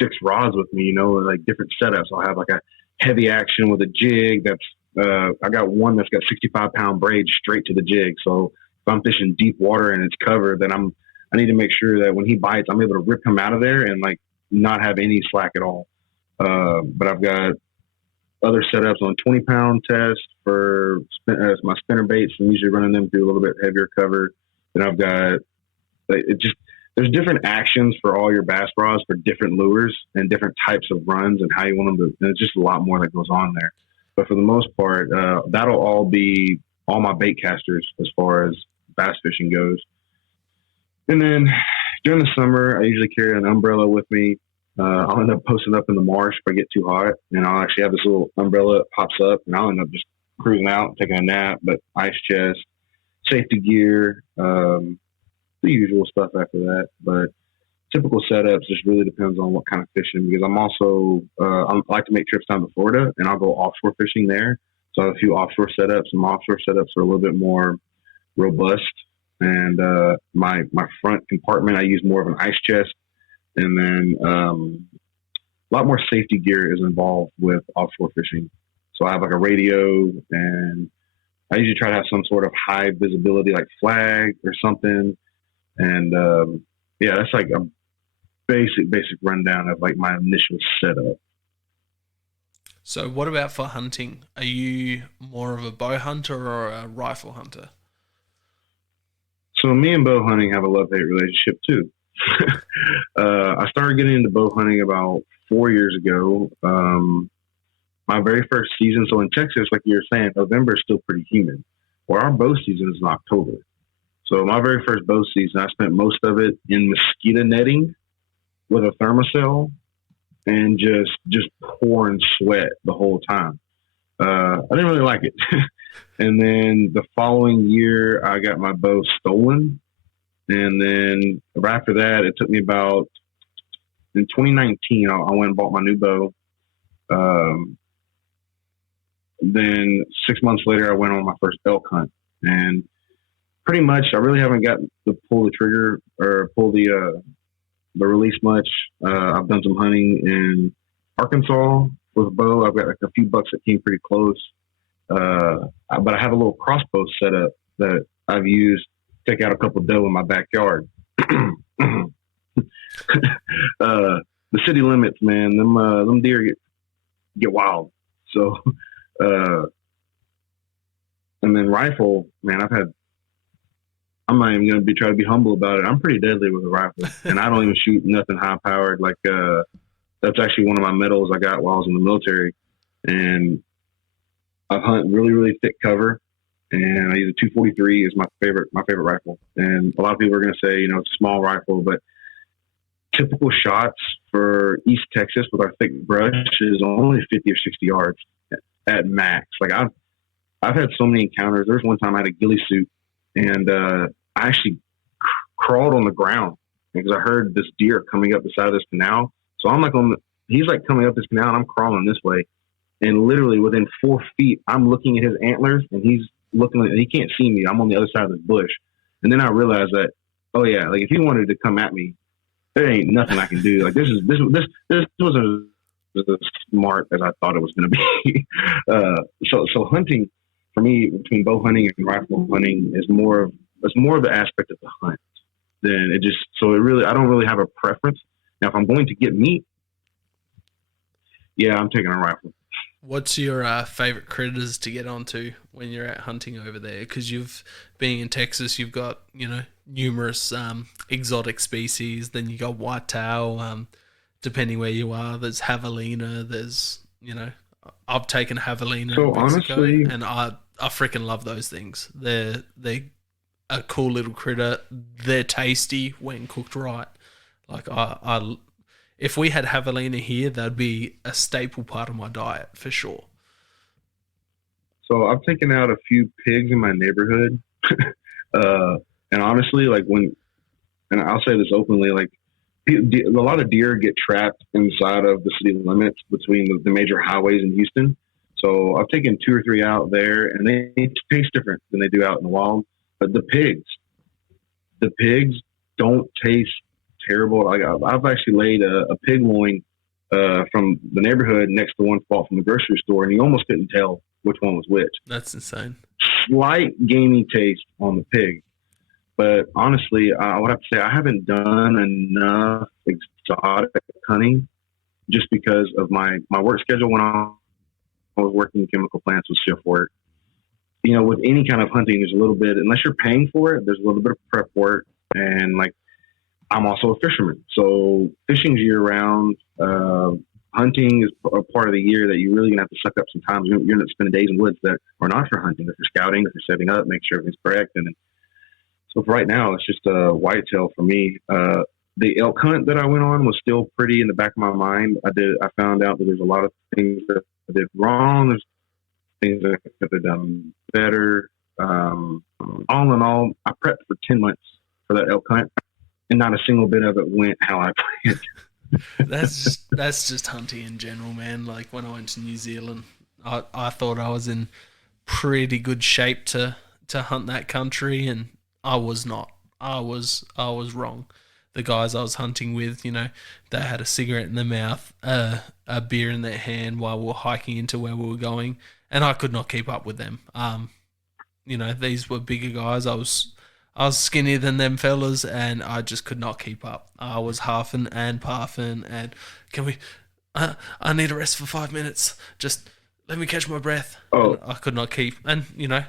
6 rods with me. You know, like different setups. I'll have like a heavy action with a jig. I got one that's got 65-pound braid straight to the jig. So if I'm fishing deep water and it's covered, then I need to make sure that when he bites, I'm able to rip him out of there and like not have any slack at all. But I've got other setups on 20-pound test for my spinner baits. I'm usually running them through a little bit heavier cover. Then I've got there's different actions for all your bass rods for different lures and different types of runs and how you want them to. And it's just a lot more that goes on there. But for the most part, that'll all be all my bait casters as far as bass fishing goes. And then during the summer, I usually carry an umbrella with me. I'll end up posting up in the marsh if I get too hot, and I'll actually have this little umbrella that pops up, and I'll end up just cruising out, taking a nap. But ice chest, safety gear, the usual stuff after that. But typical setups just really depends on what kind of fishing, because I'm also I like to make trips down to Florida, and I'll go offshore fishing there. So I have a few offshore setups, and my offshore setups are a little bit more robust. And my front compartment, I use more of an ice chest, and then a lot more safety gear is involved with offshore fishing. So I have like a radio, and I usually try to have some sort of high visibility, like flag or something. And yeah, that's like a basic rundown of like my initial setup. So what about for hunting? Are you more of a bow hunter or a rifle hunter? So me and bow hunting have a love-hate relationship too. I started getting into bow hunting about 4 years ago. My very first season, so in Texas, like you were saying, November is still pretty humid. Well, our bow season is in October. So my very first bow season, I spent most of it in mosquito netting with a thermocell and just pouring sweat the whole time. I didn't really like it. And then the following year, I got my bow stolen. And then right after that, it took me about, in 2019, I went and bought my new bow. Then 6 months later, I went on my first elk hunt. And pretty much, I really haven't got to pull the trigger or pull the release much. I've done some hunting in Arkansas with a bow. I've got like a few bucks that came pretty close. But I have a little crossbow set up that I've used to take out a couple doe in my backyard. The city limits, man, them deer get wild. So, and then rifle, man, I'm not even going to try to be humble about it. I'm pretty deadly with a rifle, and I don't even shoot nothing high powered. Like, that's actually one of my medals I got while I was in the military. And I hunt really, really thick cover, and I use a 243 is my favorite rifle. And a lot of people are going to say, it's a small rifle, but typical shots for East Texas with our thick brush is only 50 or 60 yards at max. Like I've had so many encounters. There was one time I had a ghillie suit, and I actually crawled on the ground because I heard this deer coming up the side of this canal. So I'm like he's like coming up this canal, and I'm crawling this way. And literally within 4 feet, I'm looking at his antlers, and he's looking, and he can't see me. I'm on the other side of this bush. And then I realized that, oh yeah, like if he wanted to come at me, there ain't nothing I can do. Like this wasn't as smart as I thought it was going to be. So hunting for me, between bow hunting and rifle hunting, is more of the aspect of the hunt than it just. So I don't really have a preference. Now, if I'm going to get meat, yeah, I'm taking a rifle. What's your favorite critters to get onto when you're out hunting over there? Because being in Texas, you've got numerous exotic species. Then you got whitetail. Depending where you are, there's javelina. There's I've taken javelina in Mexico, honestly, and I freaking love those things. They're a cool little critter. They're tasty when cooked right. Like if we had javelina here, that'd be a staple part of my diet for sure. So I've taken out a few pigs in my neighborhood. And honestly, and I'll say this openly, like a lot of deer get trapped inside of the city limits between the major highways in Houston. So I've taken 2 or 3 out there, and they taste different than they do out in the wild. But the pigs don't taste terrible. I've actually laid a pig loin from the neighborhood next to one bought from the grocery store, and you almost couldn't tell which one was which. That's insane. Slight gamey taste on the pig. But honestly, I would have to say I haven't done enough exotic hunting just because of my work schedule when I was working in chemical plants with shift work. With any kind of hunting, there's a little bit, unless you're paying for it, there's a little bit of prep work. And like I'm also a fisherman. So fishing's year round. Hunting is a part of the year that you're really gonna have to suck up some time. You're gonna spend days in woods that are not for hunting, if you're scouting, if you're setting up, make sure everything's correct. And then, so for right now, it's just a whitetail for me. The elk hunt that I went on was still pretty in the back of my mind. I found out that there's a lot of things that I did wrong. There's things that I could have done better. All in all, I prepped for 10 months for that elk hunt, and not a single bit of it went how I planned. That's just hunting in general, man. Like when I went to New Zealand, I thought I was in pretty good shape to hunt that country, and I was not. I was wrong. The guys I was hunting with, they had a cigarette in their mouth, a beer in their hand while we were hiking into where we were going, and I could not keep up with them. These were bigger guys. I was skinnier than them fellas, and I just could not keep up. I was huffing and puffing, and can we? I need a rest for 5 minutes. Just let me catch my breath. Oh, And I could not keep. And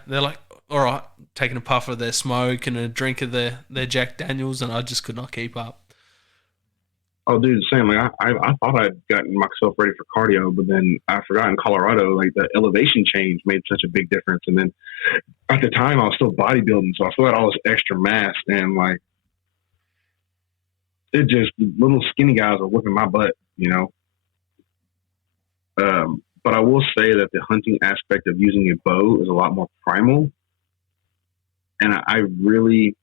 they're like, all right, taking a puff of their smoke and a drink of their Jack Daniels, and I just could not keep up. oh, dude, the same. Like I thought I'd gotten myself ready for cardio, but then I forgot in Colorado, like the elevation change made such a big difference. And then at the time, I was still bodybuilding, so I still had all this extra mass, and like it just little skinny guys were whipping my butt. But I will say that the hunting aspect of using a bow is a lot more primal, and I really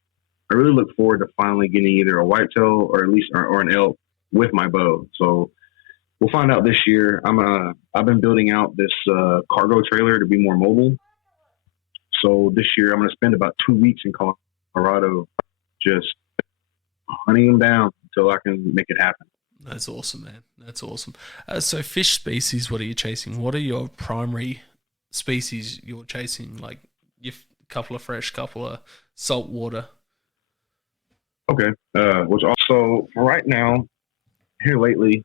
look forward to finally getting either a whitetail or at least or an elk with my bow. So we'll find out this year. I've been building out this cargo trailer to be more mobile. So this year I'm going to spend about 2 weeks in Colorado just hunting them down until I can make it happen. That's awesome, man. That's awesome. So fish species, what are you chasing? What are your primary species you're chasing? Like your couple of fresh, couple of saltwater. Okay. Which also for right now, here lately,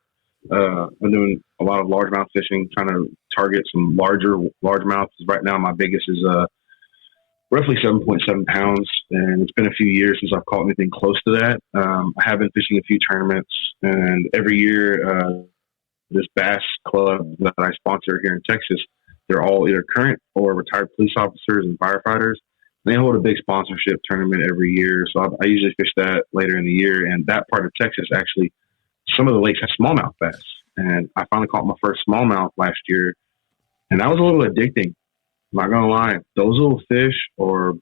I'm doing a lot of largemouth fishing, trying to target some largemouths. Right now, my biggest is roughly 7.7 pounds, and it's been a few years since I've caught anything close to that. I have been fishing a few tournaments, and every year, this bass club that I sponsor here in Texas, they're all either current or retired police officers and firefighters. They hold a big sponsorship tournament every year, so I usually fish that later in the year. And that part of Texas, actually, some of the lakes have smallmouth bass. And I finally caught my first smallmouth last year, and that was a little addicting. I'm not gonna lie; those little fish are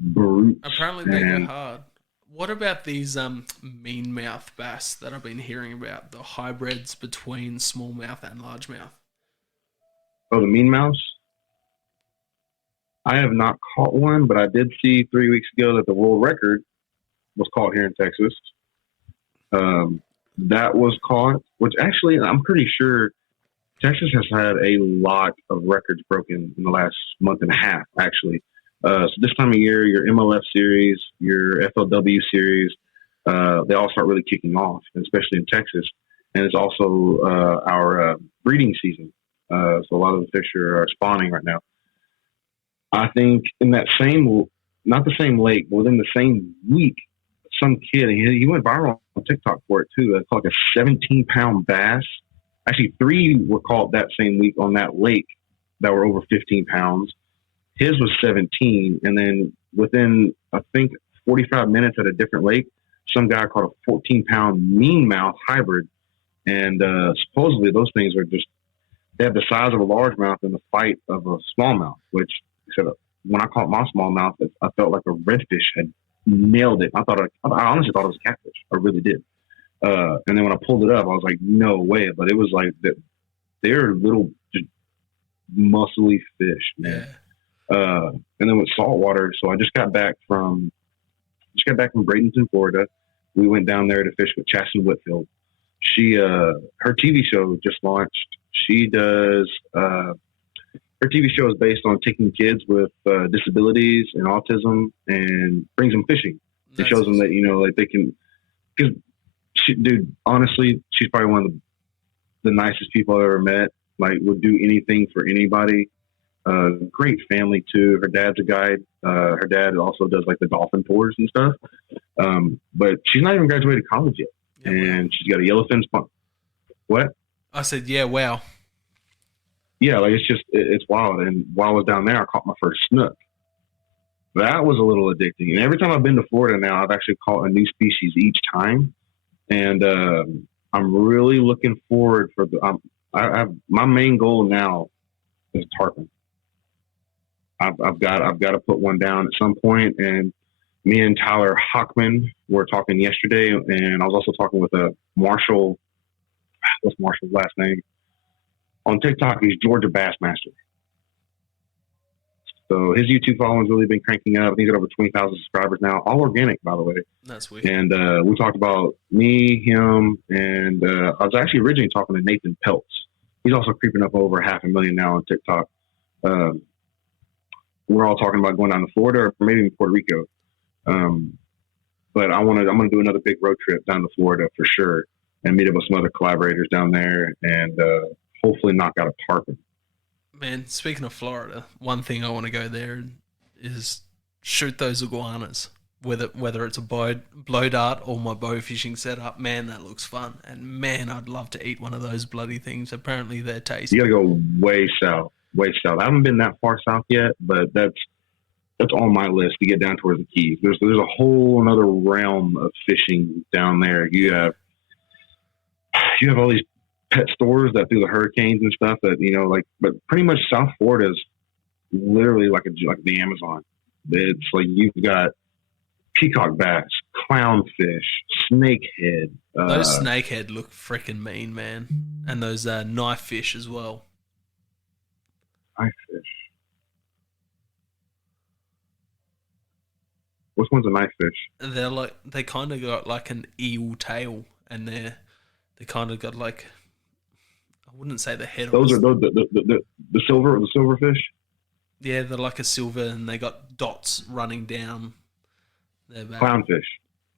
brutes. Apparently they go hard. What about these mean-mouth bass that I've been hearing about? The hybrids between smallmouth and largemouth. Oh, the mean mouse. I have not caught one, but I did see 3 weeks ago that the world record was caught here in Texas. That was caught, which actually I'm pretty sure Texas has had a lot of records broken in the last month and a half, actually. So this time of year, your MLF series, your FLW series, they all start really kicking off, especially in Texas. And it's also our breeding season. So a lot of the fish are spawning right now. I think in that same, not the same lake, but within the same week, some kid, he went viral on TikTok for it too. It's like a 17-pound bass. Actually, 3 were caught that same week on that lake that were over 15 pounds. His was 17. And then within, I think, 45 minutes at a different lake, some guy caught a 14-pound mean-mouth hybrid. And supposedly those things are just, they have the size of a largemouth and the fight of a smallmouth, which when I caught my smallmouth, I felt like a redfish had nailed it. I honestly thought it was a catfish. I really did. And then when I pulled it up, I was like, no way. But it was like they're little, just muscly fish, man. Yeah. And then with saltwater, so I just got back from Bradenton, Florida. We went down there to fish with Chastity Whitfield. She her TV show just launched. She does her TV show is based on taking kids with disabilities and autism and brings them fishing. It shows them that, like they can, because dude, honestly, she's probably one of the nicest people I've ever met. Like, would do anything for anybody. Great family too. Her dad's a guide. Her dad also does like the dolphin tours and stuff. But she's not even graduated college yet, Yeah, wow. and she's got a yellowfin spunk. What? I said, yeah, wow. Yeah, like it's wild. And while I was down there, I caught my first snook. That was a little addicting. And every time I've been to Florida now, I've actually caught a new species each time. And I'm really looking forward for the. I have my main goal now is tarpon. I've got to put one down at some point. And me and Tyler Hockman were talking yesterday, and I was also talking with a Marshall. What's Marshall's last name? On TikTok, he's Georgia Bassmaster. So his YouTube following's really been cranking up. He's got over 20,000 subscribers now, all organic, by the way. That's weird. And we talked about me, him, and I was actually originally talking to Nathan Peltz. He's also creeping up over 500,000 now on TikTok. We're all talking about going down to Florida or maybe even Puerto Rico. But I'm going to do another big road trip down to Florida for sure and meet up with some other collaborators down there and hopefully knock out a tarpon. Man, speaking of Florida, one thing I want to go there is shoot those iguanas. Whether it's a blow dart or my bow fishing setup, man, that looks fun. And man, I'd love to eat one of those bloody things. Apparently they're tasty. You got to go way south. I haven't been that far south yet, but that's on my list to get down towards the Keys. There's a whole another realm of fishing down there. You have all these pet stores that through the hurricanes and stuff that but pretty much South Florida is literally like the Amazon. It's like you've got peacock bass, clownfish, snakehead. Those snakehead look freaking mean, man, and those knife fish as well. Knife fish. Which one's a knife fish? They kind of got like an eel tail, and they kind of got like. I wouldn't say the head. Those are the silverfish. Yeah, they're like a silver, and they got dots running down their back. Clownfish.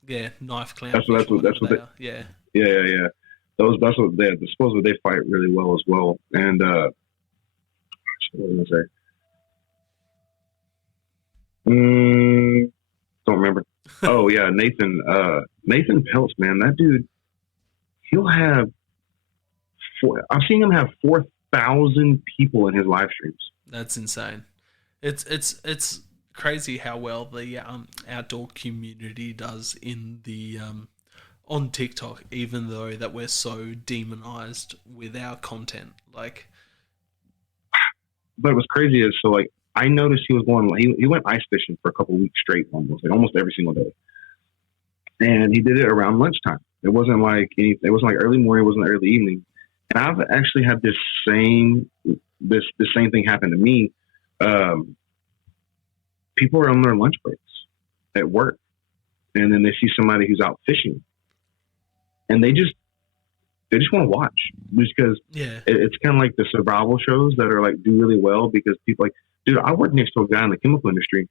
Yeah, knife clownfish. That's what they are. Yeah. Yeah. That's what they. Supposedly they fight really well as well. And what was I gonna say? Don't remember. Oh yeah, Nathan Peltz, man, that dude. He'll have. I've seen him have 4,000 people in his live streams. That's insane. It's crazy how well the outdoor community does in the on TikTok, even though that we're so demonized with our content. Like, but what's crazy is I noticed he was going. He went ice fishing for a couple of weeks straight, almost every single day, and he did it around lunchtime. It wasn't like early morning. It wasn't early evening. And I've actually had this same thing happen to me. People are on their lunch breaks at work, and then they see somebody who's out fishing, and they just want to watch because it's kind of like the survival shows that are like do really well because people dude, I work next to a guy in the chemical industry.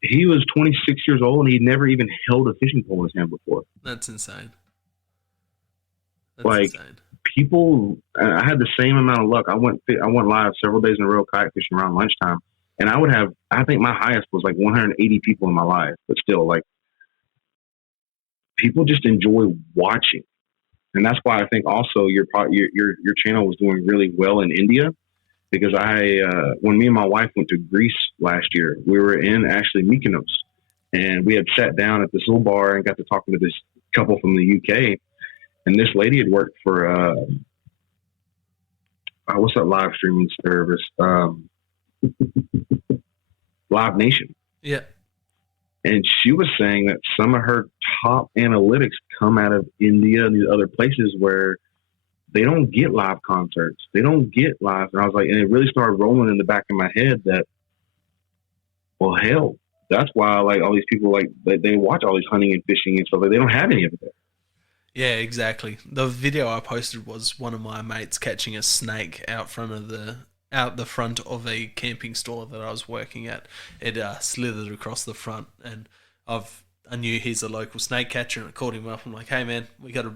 He was 26 years old and he'd never even held a fishing pole in his hand before. That's insane. Insane. People, I had the same amount of luck. I went live several days in a row kayak fishing around lunchtime, and I think my highest was like 180 people in my life. But still, people just enjoy watching, and that's why I think also your channel was doing really well in India, because when me and my wife went to Greece last year, we were in actually Mykonos, and we had sat down at this little bar and got to talking to this couple from the UK. And this lady had worked for what's that live streaming service? Live Nation. Yeah. And she was saying that some of her top analytics come out of India and these other places where they don't get live concerts. They don't get live. And I was like, and it really started rolling in the back of my head that, well, hell, that's why all these people they watch all these hunting and fishing and stuff. They don't have any of it there. Yeah, exactly. The video I posted was one of my mates catching a snake out the front of a camping store that I was working at. It slithered across the front, and I knew he's a local snake catcher, and I called him up. I'm like, hey man, we got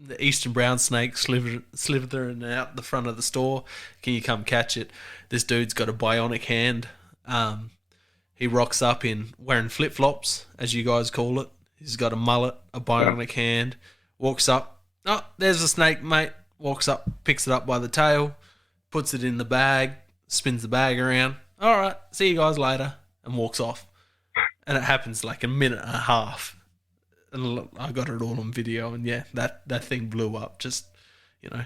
the eastern brown snake slithering out the front of the store. Can you come catch it? This dude's got a bionic hand. He rocks up in wearing flip-flops, as you guys call it. He's got a mullet, a bionic hand. Walks up. Oh, there's a snake, mate. Walks up, picks it up by the tail, puts it in the bag, spins the bag around. All right, see you guys later, and walks off. And it happens like a minute and a half. And I got it all on video, and yeah, that thing blew up. Just, you know.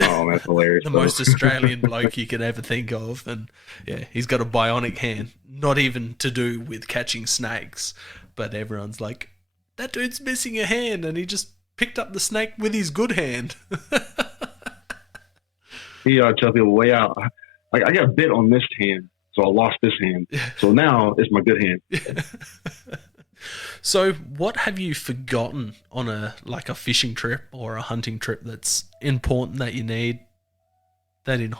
Oh, that's hilarious. The most Australian bloke you could ever think of. And yeah, he's got a bionic hand. Not even to do with catching snakes. But everyone's like, that dude's missing a hand, and he just picked up the snake with his good hand. He tell people, way out. I got bit on this hand, so I lost this hand. So now it's my good hand. So what have you forgotten on a fishing trip or a hunting trip that's important that you need? Do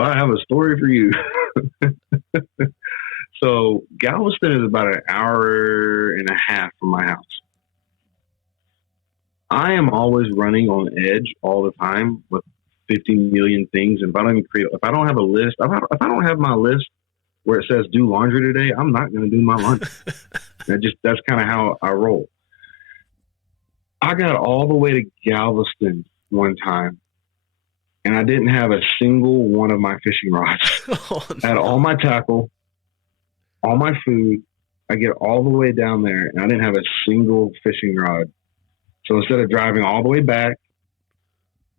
I have a story for you? So Galveston is about an hour and a half from my house. I am always running on edge all the time with 50 million things. And if I don't have a list, if I don't have my list where it says do laundry today, I'm not going to do my laundry. That's kind of how I roll. I got all the way to Galveston one time, and I didn't have a single one of my fishing rods. Oh, no. I had all my tackle, all my food. I get all the way down there, and I didn't have a single fishing rod. So instead of driving all the way back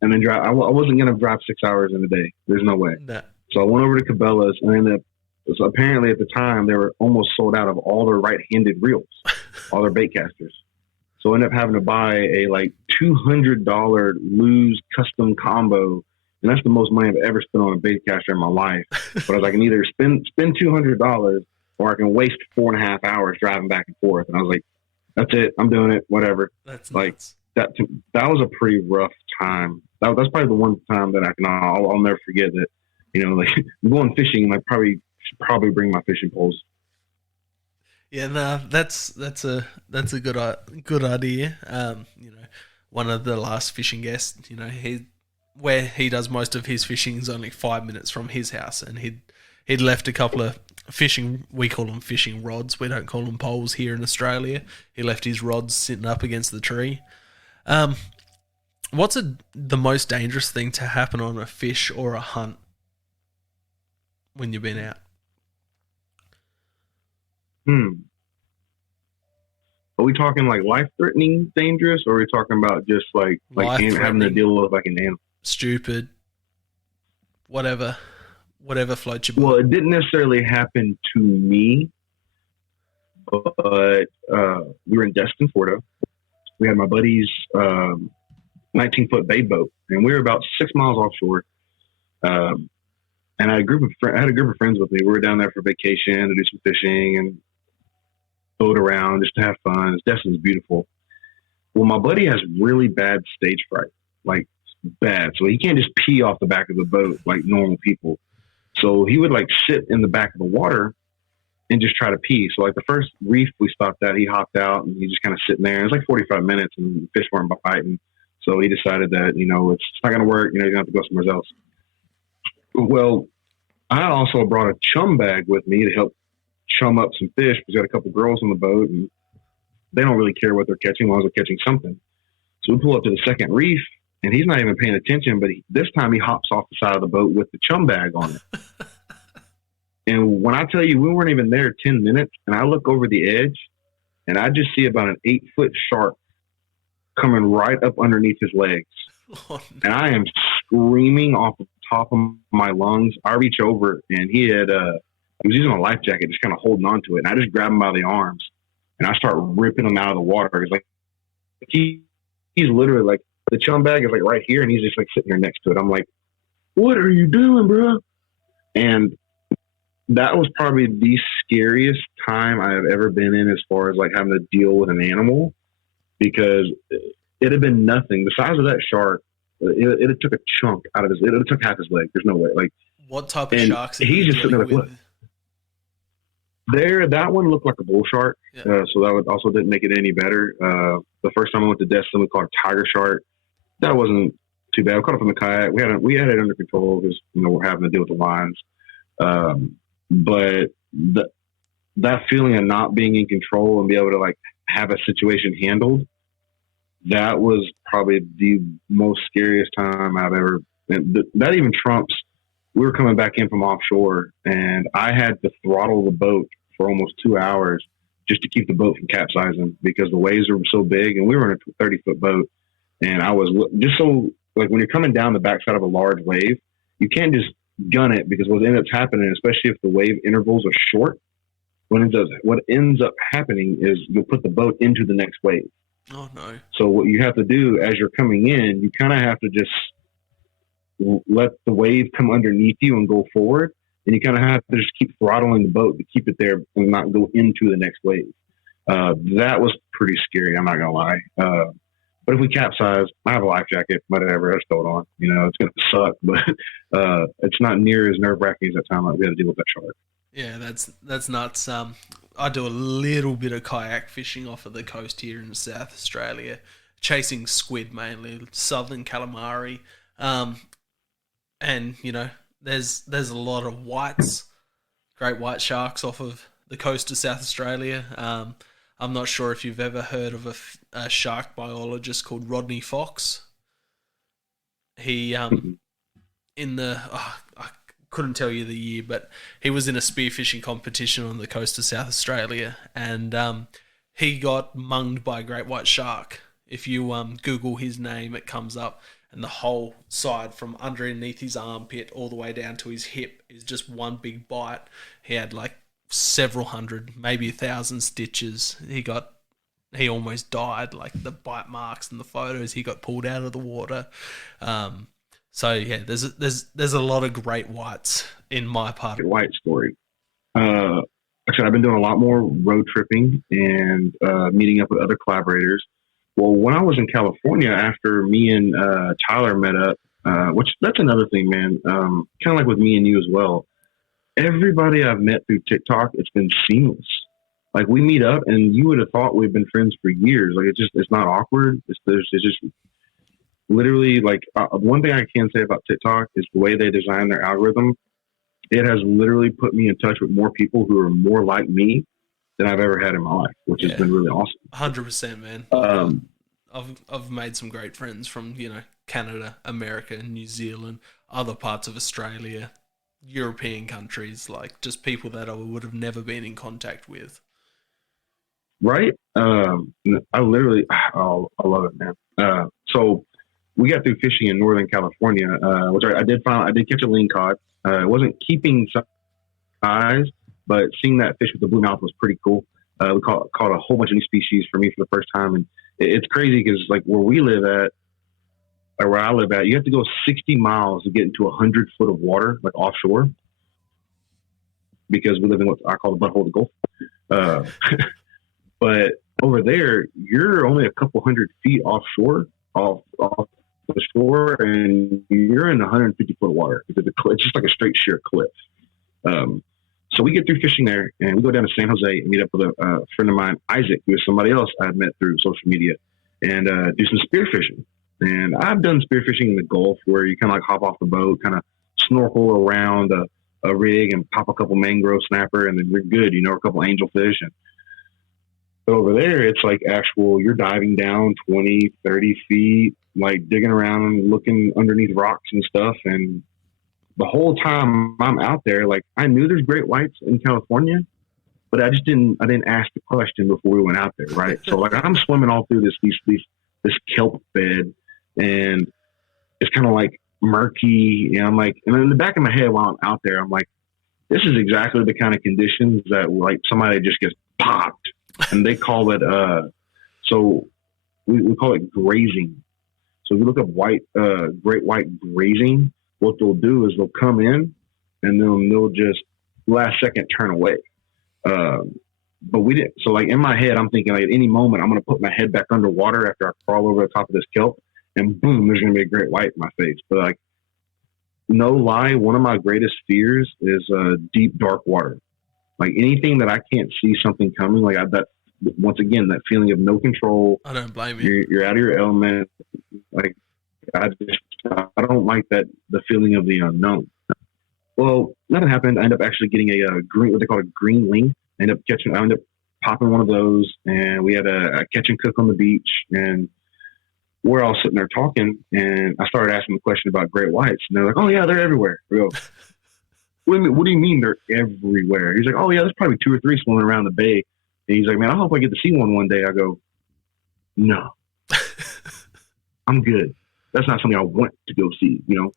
and then I wasn't going to drive 6 hours in a day. There's no way. No. So I went over to Cabela's, and so apparently at the time they were almost sold out of all their right-handed reels, all their bait casters. So I ended up having to buy a $200 Lose custom combo, and that's the most money I've ever spent on a bait caster in my life. But I was like, I can either spend $200 or I can waste 4.5 hours driving back and forth. And I was like, that's it. I'm doing it. Whatever. That's nuts. That was a pretty rough time. That's probably the one time that I'll never forget that. I'm going fishing, and I probably should bring my fishing poles. Yeah, no, that's a good idea. One of the last fishing guests, where he does most of his fishing is only 5 minutes from his house, and he'd left a couple of fishing, we call them fishing rods, we don't call them poles here in Australia. He left his rods sitting up against the tree. What's the most dangerous thing to happen on a fish or a hunt when you've been out? Are we talking life-threatening dangerous, or are we talking about just having to deal with an animal? Stupid. Whatever floats your boat. Well, it didn't necessarily happen to me, but we were in Destin, Florida. We had my buddy's 19-foot bay boat, and we were about 6 miles offshore. And I had a group of friends with me. We were down there for vacation to do some fishing and boat around just to have fun. Destin's beautiful. Well, my buddy has really bad stage fright, bad. So he can't just pee off the back of the boat like normal people. So he would sit in the back of the water and just try to pee. So the first reef we stopped at, he hopped out and he just kind of sitting there. It was 45 minutes and the fish weren't biting. So he decided that, it's not going to work. You're going to have to go somewhere else. Well, I also brought a chum bag with me to help chum up some fish because we had a couple girls on the boat and they don't really care what they're catching as long as they're catching something. So we pull up to the second reef and he's not even paying attention, but this time he hops off the side of the boat with the chum bag on it. And when I tell you, we weren't even there 10 minutes, and I look over the edge, and I just see about an 8-foot shark coming right up underneath his legs. Oh, no. And I am screaming off the top of my lungs. I reach over, and he was using a life jacket, just kind of holding on to it. And I just grab him by the arms, and I start ripping him out of the water. It's he's literally the chum bag is right here, and he's just sitting here next to it. I'm like, what are you doing, bro? And that was probably the scariest time I have ever been in as far as having to deal with an animal, because it had been nothing. The size of that shark, it took a chunk out of it took half his leg. There's no way. What type of sharks? He's just sitting there There, that one looked like a bull shark, Yeah. so that would also didn't make it any better. The first time I went to Destin, we caught a tiger shark. That wasn't too bad. We caught it from the kayak. We had it under control because we're having to deal with the lines. But that feeling of not being in control and be able to like have a situation handled, that was probably the most scariest time I've ever. And that even trumps. We were coming back in from offshore, and I had to throttle the boat for almost 2 hours just to keep the boat from capsizing because the waves were so big, and we were in a 30-foot boat. And I was just so like when you're coming down the backside of a large wave, you can't just gun it because what ends up happening, especially if the wave intervals are short, what ends up happening is you'll put the boat into the next wave. Oh no! So what you have to do as you're coming in, you kind of have to just let the wave come underneath you and go forward, and you kind of have to just keep throttling the boat to keep it there and not go into the next wave. That was pretty scary. I'm not gonna lie. But if we capsize, I have a life jacket, whatever. I just throw it on. It's gonna suck, but it's not near as nerve wracking as that time we had to deal with that shark. Yeah, that's nuts. I do a little bit of kayak fishing off of the coast here in South Australia, chasing squid mainly, southern calamari. And there's a lot of great white sharks off of the coast of South Australia. I'm not sure if you've ever heard of a shark biologist called Rodney Fox. He I couldn't tell you the year, but he was in a spearfishing competition on the coast of South Australia, and he got munged by a great white shark. If you Google his name, it comes up, and the whole side from underneath his armpit all the way down to his hip is just one big bite. He had like several hundred, maybe 1,000 stitches. He almost died. Like the bite marks and the photos, he got pulled out of the water. So yeah, there's a lot of great whites in my part. White story. Actually, I've been doing a lot more road tripping and meeting up with other collaborators. Well, when I was in California, after me and Tyler met up, which that's another thing, man. Kind of like with me and you as well. Everybody I've met through TikTok, it's been seamless. Like we meet up, and you would have thought we've been friends for years. Like it's not awkward. It's just literally like one thing I can say about TikTok is the way they design their algorithm. It has literally put me in touch with more people who are more like me than I've ever had in my life, which has been really awesome. 100%, man. I've made some great friends from Canada, America, New Zealand, other parts of Australia, European countries, like just people that I would have never been in contact with. Right. I love it, man. So we got through fishing in Northern California, which I did catch a lean cod. It wasn't keeping size, but seeing that fish with the blue mouth was pretty cool. We caught a whole bunch of new species for me for the first time. And it's crazy because like where I live at, you have to go 60 miles to get into 100 foot of water, like offshore, because we live in what I call the butthole of the Gulf. But over there, you're only a couple hundred feet offshore, off the shore, and you're in 150 foot of water because it's just like a straight sheer cliff. So we get through fishing there, and we go down to San Jose and meet up with a friend of mine, Isaac, who is somebody else I had met through social media, and do some spearfishing. And I've done spearfishing in the Gulf where you kind of like hop off the boat, kind of snorkel around a rig and pop a couple mangrove snapper, and then you're good, a couple angelfish. But over there, it's like you're diving down 20, 30 feet, like digging around and looking underneath rocks and stuff. And the whole time I'm out there, like I knew there's great whites in California, but I didn't ask the question before we went out there. Right. So like I'm swimming all through this kelp bed, and it's kind of like murky. And I'm like, and in the back of my head while I'm out there, I'm like, this is exactly the kind of conditions that like somebody just gets popped. And they call it, so we call it grazing. So if you look up great white grazing, what they'll do is they'll come in and then they'll just last second turn away. But we didn't. So like in my head, I'm thinking like at any moment, I'm going to put my head back underwater after I crawl over the top of this kelp, and boom, there's going to be a great white in my face. But like, no lie, one of my greatest fears is deep, dark water. Like anything that I can't see something coming, like that once again, that feeling of no control. I don't blame you. You're out of your element. Like I don't like that, the feeling of the unknown. Well, nothing happened. I ended up actually getting a green, what they call a green link. I ended up popping one of those, and we had a catch and cook on the beach, and we're all sitting there talking, and I started asking the question about great whites, and they're like, "Oh yeah, they're everywhere." We go, "What do you mean they're everywhere?" He's like, "Oh yeah, there's probably 2 or 3 swimming around the bay." And he's like, "Man, I hope I get to see one day." I go, "No, I'm good. That's not something I want to go see, you know."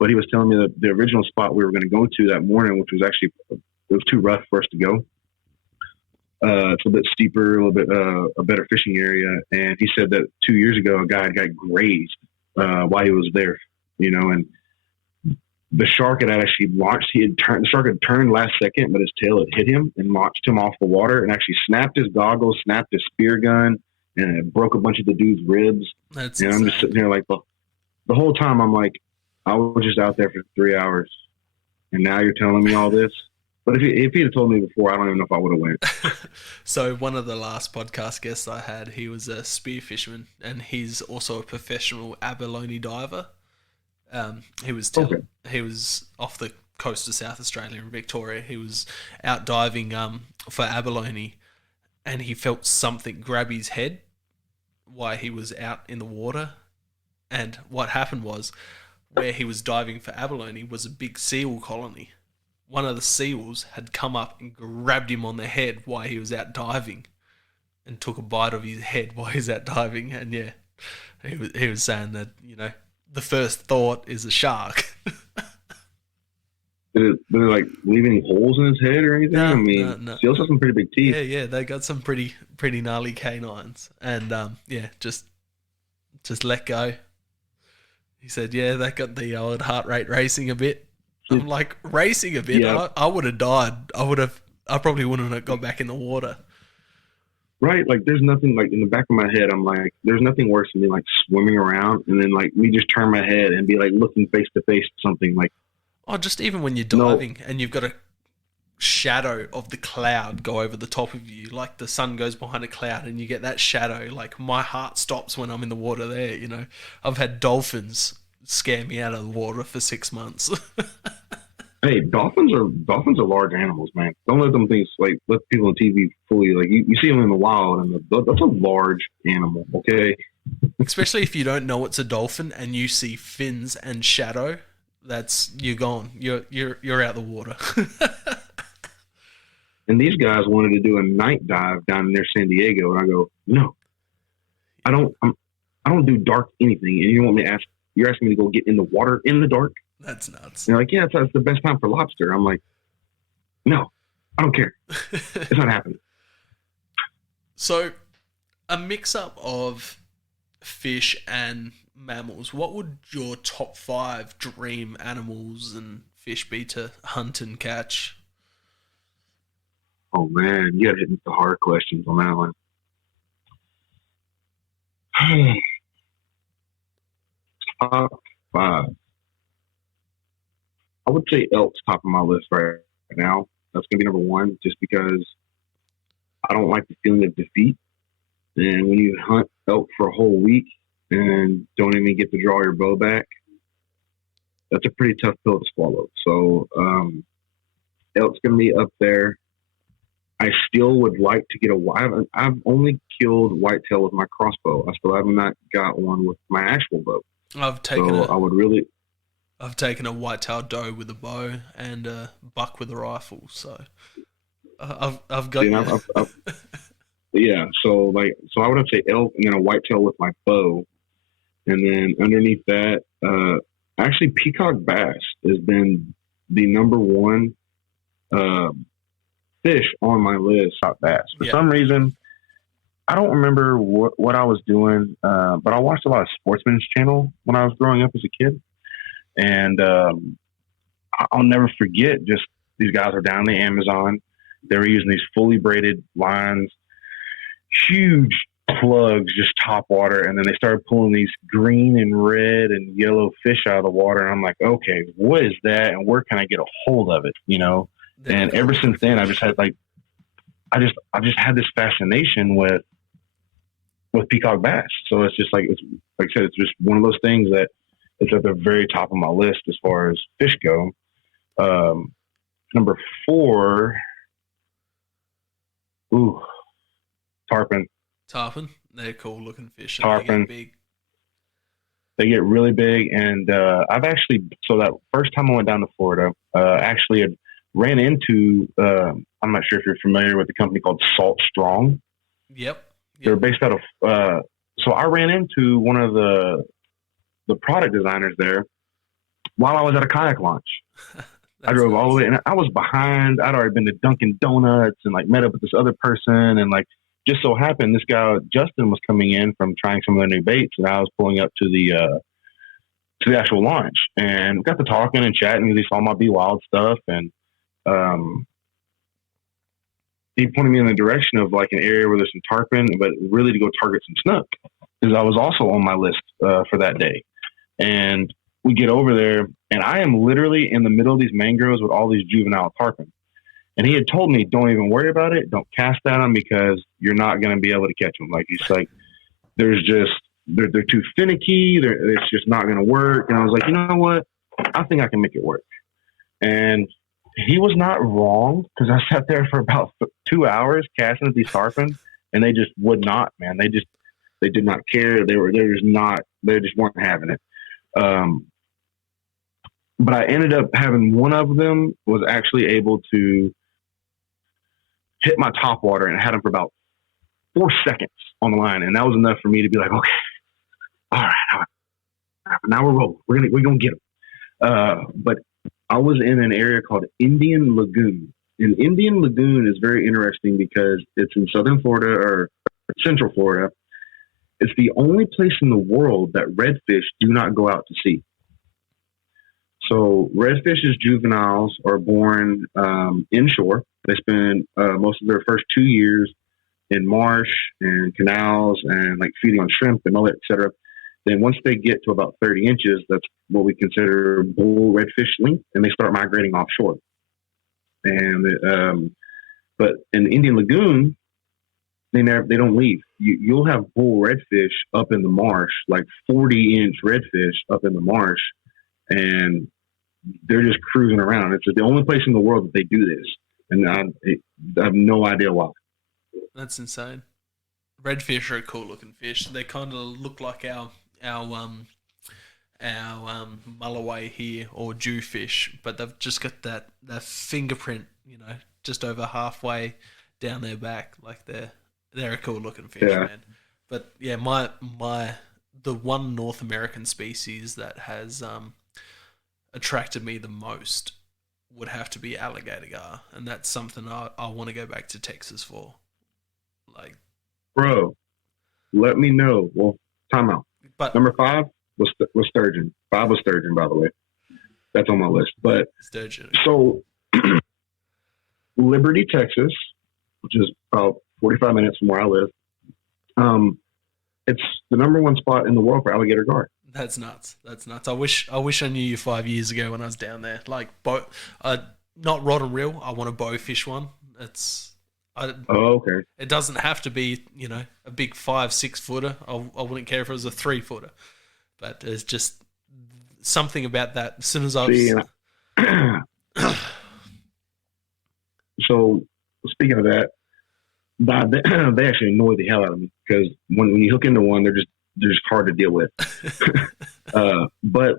But he was telling me that the original spot we were going to go to that morning, which was actually, it was too rough for us to go. It's a bit steeper, a little bit a better fishing area. And he said that 2 years ago, a guy got grazed while he was there, you know, and the shark had actually launched. The shark had turned last second, but his tail had hit him and launched him off the water and actually snapped his goggles, snapped his spear gun, and it broke a bunch of the dude's ribs. That's and insane. I'm just sitting there like the whole time I'm like, I was just out there for 3 hours, and now you're telling me all this. But if he'd have told me before, I don't even know if I would have went. So one of the last podcast guests I had, he was a spear fisherman, and he's also a professional abalone diver. He was off the coast of South Australia in Victoria. He was out diving for abalone, and he felt something grab his head while he was out in the water. And what happened was, where he was diving for abalone was a big seal colony. One of the seals had come up and grabbed him on the head while he was out diving, and took a bite of his head while he was out diving. And yeah, he was saying that, you know, the first thought is a shark. Did it like leave any holes in his head or anything? I mean, no. seals have some pretty big teeth. Yeah, they got some pretty gnarly canines, and just let go. He said, yeah, that got the old heart rate racing a bit. I'm like, racing a bit? Yeah. I would have died. I probably wouldn't have got back in the water. Right, like there's nothing, like in the back of my head, I'm like, there's nothing worse than me like swimming around and then like me just turn my head and be like looking face to face to something like. Oh, just even when you're diving and you've got a shadow of the cloud go over the top of you, like the sun goes behind a cloud and you get that shadow, like my heart stops when I'm in the water there, you know. I've had dolphins scare me out of the water for 6 months. Hey, dolphins are large animals, man. Don't let them things like let people on TV fool you. Like you see them in the wild, and that's a large animal. Okay, especially if you don't know it's a dolphin and you see fins and shadow, you're gone. You're out the water. And these guys wanted to do a night dive down near San Diego, and I go, no, I don't do dark anything. And you're asking me to go get in the water in the dark? That's nuts. And they're like, yeah, that's the best time for lobster. I'm like, no, I don't care. It's not happening. So, a mix-up of fish and mammals, what would your top 5 dream animals and fish be to hunt and catch? Oh, man, you got to hit me with the hard questions on that one. Top 5. I would say elk's top of my list right now. That's going to be number 1 just because I don't like the feeling of defeat. And when you hunt elk for a whole week and don't even get to draw your bow back, that's a pretty tough pill to swallow. So elk's going to be up there. I still would like to get I've only killed whitetail with my crossbow. I still have not got one with my actual bow. I've taken a whitetail doe with a bow and a buck with a rifle. So I've got yeah. So I would have to say elk and then a whitetail with my bow, and then underneath that, actually peacock bass has been the number 1 fish on my list. Peacock bass. For some reason, I don't remember what I was doing, but I watched a lot of Sportsman's Channel when I was growing up as a kid. And I'll never forget, just these guys are down in the Amazon. They were using these fully braided lines, huge plugs, just top water. And then they started pulling these green and red and yellow fish out of the water. And I'm like, okay, what is that? And where can I get a hold of it? You know? And ever since then, I've just had like, I've just had this fascination with peacock bass. So it's just like I said, it's just one of those things that it's at the very top of my list as far as fish go. Number 4, tarpon. Tarpon, they're cool looking fish. Tarpon. They get big. They get really big, and I've actually, so that first time I went down to Florida, actually had ran into, I'm not sure if you're familiar with the company called Salt Strong. Yep. They're based out of, so I ran into one of the product designers there while I was at a kayak launch. I drove all the way, and I was behind. I'd already been to Dunkin' Donuts and like met up with this other person, and like just so happened this guy Justin was coming in from trying some of their new baits, and I was pulling up to the actual launch, and got to talking and chatting because he saw my Be Wild stuff, and he pointed me in the direction of like an area where there's some tarpon, but really to go target some snook because I was also on my list for that day. And we get over there, and I am literally in the middle of these mangroves with all these juvenile tarpon. And he had told me, don't even worry about it. Don't cast at them because you're not going to be able to catch them. Like, he's like, there's just, they're too finicky. It's just not going to work. And I was like, you know what? I think I can make it work. And he was not wrong because I sat there for about 2 hours casting at these tarpon, and they just would not, man. They did not care. They just weren't having it. But I ended up having one of them was actually able to hit my top water, and I had him for about 4 seconds on the line. And that was enough for me to be like, okay, all right. Now we're rolling. We're going to get him. But I was in an area called Indian Lagoon. And Indian Lagoon is very interesting because it's in southern Florida or central Florida. It's the only place in the world that redfish do not go out to sea. So redfish's juveniles are born inshore. They spend most of their first 2 years in marsh and canals and like feeding on shrimp and all that, et cetera. Then once they get to about 30 inches, that's what we consider bull redfish length, and they start migrating offshore. And but in the Indian Lagoon, they don't leave. You'll have bull redfish up in the marsh, like 40-inch redfish up in the marsh, and they're just cruising around. It's the only place in the world that they do this, and I have no idea why. That's insane. Redfish are a cool looking fish. They kind of look like our mulloway here or jewfish, but they've just got that fingerprint, just over halfway down their back. Like they're a cool looking fish, man. But yeah, the one North American species that has attracted me the most would have to be alligator gar, and that's something I want to go back to Texas for. Like, bro, let me know. Well, time out. But number 5 was sturgeon. 5 was sturgeon, by the way. That's on my list. But sturgeon. So, Liberty, Texas, which is about 45 minutes from where I live, it's the number 1 spot in the world for alligator gar. That's nuts. I wish I knew you 5 years ago when I was down there. Like, not rod and reel. I want a bow fish one. Okay. It doesn't have to be, a big 5-6 footer. I wouldn't care if it was a 3 footer, but it's just something about that. As soon as I was, so speaking of that, they actually annoy the hell out of me because when you hook into one, they're just hard to deal with. But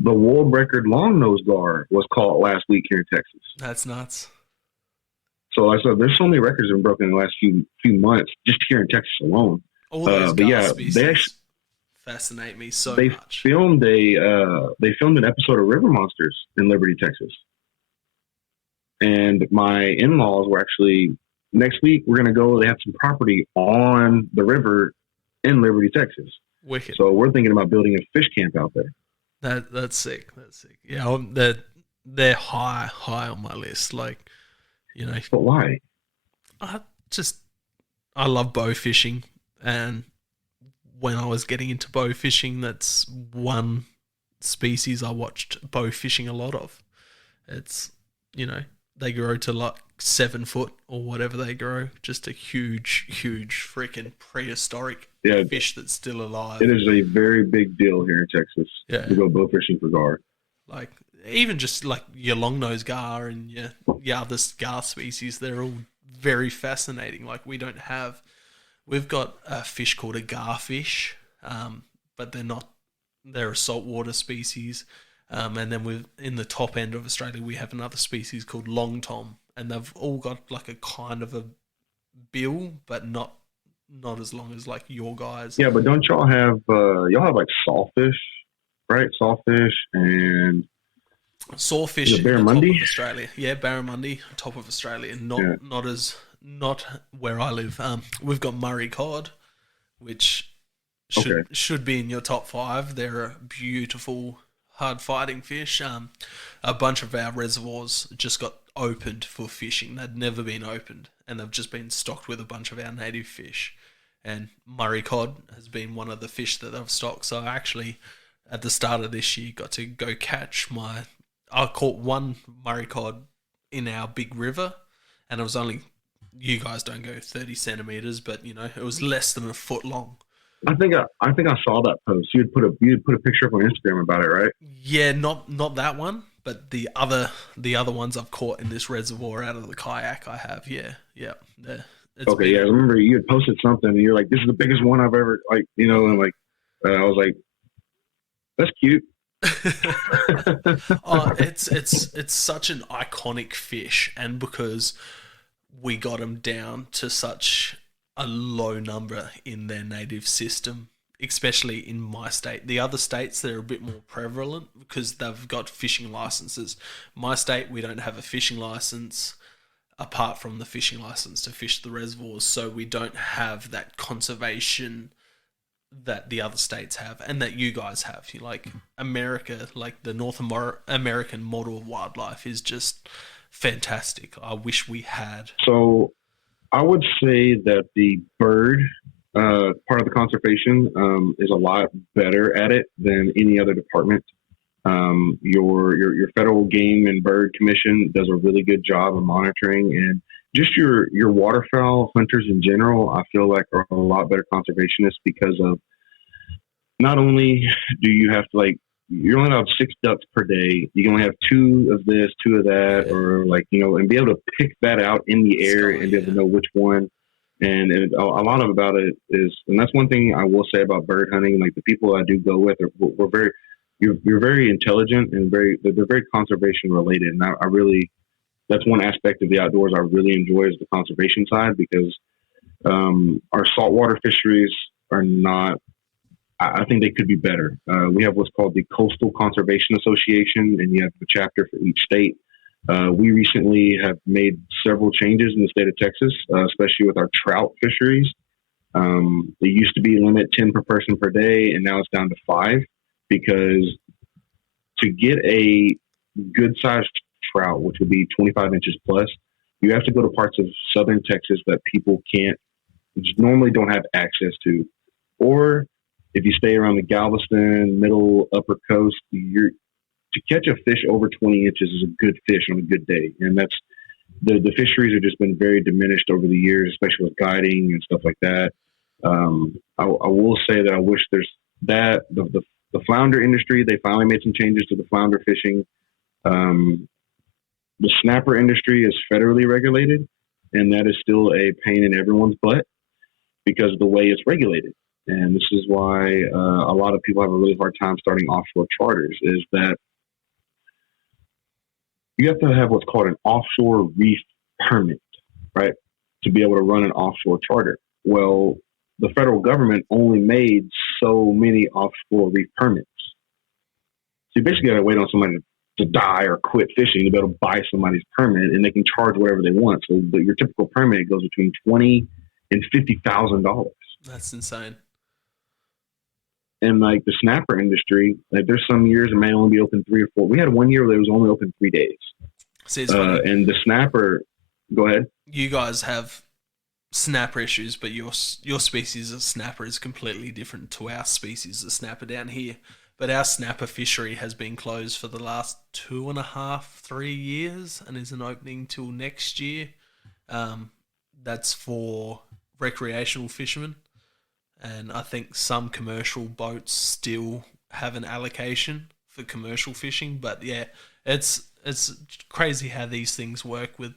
the world record long-nosed gar was caught last week here in Texas. That's nuts. So like I said, there's so many records that have been broken in the last few months just here in Texas alone. All those gar species they actually fascinate me so they much. They filmed an episode of River Monsters in Liberty, Texas. And my in-laws were actually, next week we're going to go, they have some property on the river in Liberty, Texas. Wicked. So we're thinking about building a fish camp out there. That's sick. Yeah, they're high on my list. Like, But why? I love bow fishing, and when I was getting into bow fishing, that's one species I watched bow fishing a lot of. It's they grow to like 7 foot or whatever they grow. Just a huge, huge freaking prehistoric fish that's still alive. It is a very big deal here in Texas. Yeah. To go bow fishing for gar. Like, even just like your long-nosed gar and your other gar species, they're all very fascinating. Like, we've got a fish called a garfish, but they're a saltwater species. And then in the top end of Australia, we have another species called long tom, and they've all got like a kind of a bill, but not as long as like your guys. Yeah, but don't y'all have like sawfish, right? Sawfish and sawfish in barramundi? The top of Australia. Yeah, barramundi, top of Australia. Not where I live. We've got Murray cod, which should be in your top 5. They're a beautiful, hard fighting fish. A bunch of our reservoirs just got opened for fishing. They'd never been opened, and they've just been stocked with a bunch of our native fish. And Murray cod has been one of the fish that they've stocked. So I actually, at the start of this year, got to go catch I caught one Murray cod in our big river, and it was only, you guys don't go 30 centimeters, but it was less than a foot long. I think I saw that post. You'd put a picture up on Instagram about it, right? Yeah, not that one, but the other ones I've caught in this reservoir out of the kayak I have. Yeah. Okay, yeah. I remember you had posted something, and you're like, "This is the biggest one I've ever and like, I was like, "That's cute." It's such an iconic fish, and because we got them down to such a low number in their native system, especially in my state. The other states, they're a bit more prevalent because they've got fishing licenses. My state, we don't have a fishing license apart from the fishing license to fish the reservoirs, so we don't have that conservation that the other states have and that you guys have. Like America, like the North American model of wildlife is just fantastic. I wish we had. So I would say that the bird part of the conservation is a lot better at it than any other department. Your federal game and bird commission does a really good job of monitoring, and just your waterfowl hunters in general, I feel like are a lot better conservationists because of not only do you have to you're only allowed 6 ducks per day. You can only have 2 of this, 2 of that, or and be able to pick that out in the air and be able to know which one. And a lot of about it is, and that's one thing I will say about bird hunting. Like the people I do go with, you're very intelligent and they're very conservation related. And I really, that's one aspect of the outdoors I really enjoy is the conservation side, because our saltwater fisheries are not, I think they could be better. We have what's called the Coastal Conservation Association, and you have a chapter for each state. We recently have made several changes in the state of Texas, especially with our trout fisheries. They used to be limit 10 per person per day, and now it's down to 5, because to get a good-sized trout, which would be 25 inches plus, you have to go to parts of southern Texas that people normally don't have access to. Or if you stay around the Galveston, middle, upper coast, to catch a fish over 20 inches is a good fish on a good day. And that's the fisheries have just been very diminished over the years, especially with guiding and stuff like that. I will say that I wish there's that the flounder industry, they finally made some changes to the flounder fishing. The snapper industry is federally regulated, and that is still a pain in everyone's butt because of the way it's regulated. And this is why a lot of people have a really hard time starting offshore charters, is that you have to have what's called an offshore reef permit, right, to be able to run an offshore charter. Well, the federal government only made so many offshore reef permits. So you basically got to wait on somebody to die or quit fishing to be able to buy somebody's permit, and they can charge whatever they want. So your typical permit goes between $20,000 and $50,000. That's insane. And like the snapper industry, like there's some years it may only be open 3 or 4. We had one year where it was only open 3 days. See, it's funny. And the snapper, go ahead. You guys have snapper issues, but your species of snapper is completely different to our species of snapper down here. but our snapper fishery has been closed for the last 2.5, 3 years, and isn't opening till next year. Um, that's for recreational fishermen, and I think some commercial boats still have an allocation for commercial fishing. But yeah, it's crazy how these things work with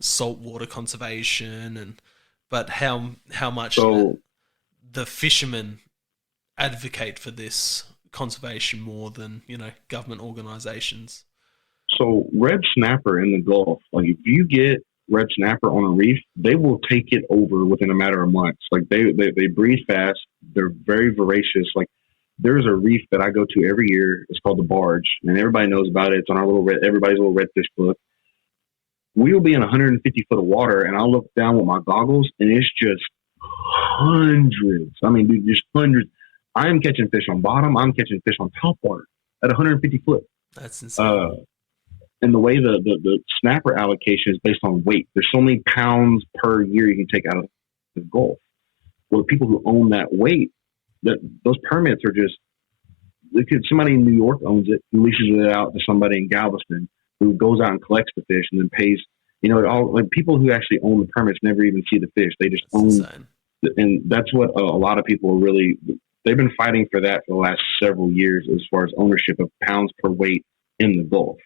saltwater conservation, and but how much So the fishermen advocate for this conservation more than government organizations. so red snapper in the Gulf, like if you get red snapper on a reef, they will take it over within a matter of months. Like they breathe fast. They're very voracious. Like there's a reef that I go to every year. It's called the Barge, and everybody knows about it. It's on our everybody's little redfish book. We will be in 150 foot of water, and I'll look down with my goggles, and it's just hundreds. I mean, dude, just hundreds. I'm catching fish on bottom. I'm catching fish on top water at 150 foot. That's insane. And the way the snapper allocation is based on weight. There's so many pounds per year you can take out of the Gulf. Well, people who own that weight, those permits are just, somebody in New York owns it, who leases it out to somebody in Galveston, who goes out and collects the fish and then pays. All like people who actually own the permits never even see the fish. They just own, and that's what a lot of people are really. They've been fighting for that for the last several years as far as ownership of pounds per weight in the Gulf.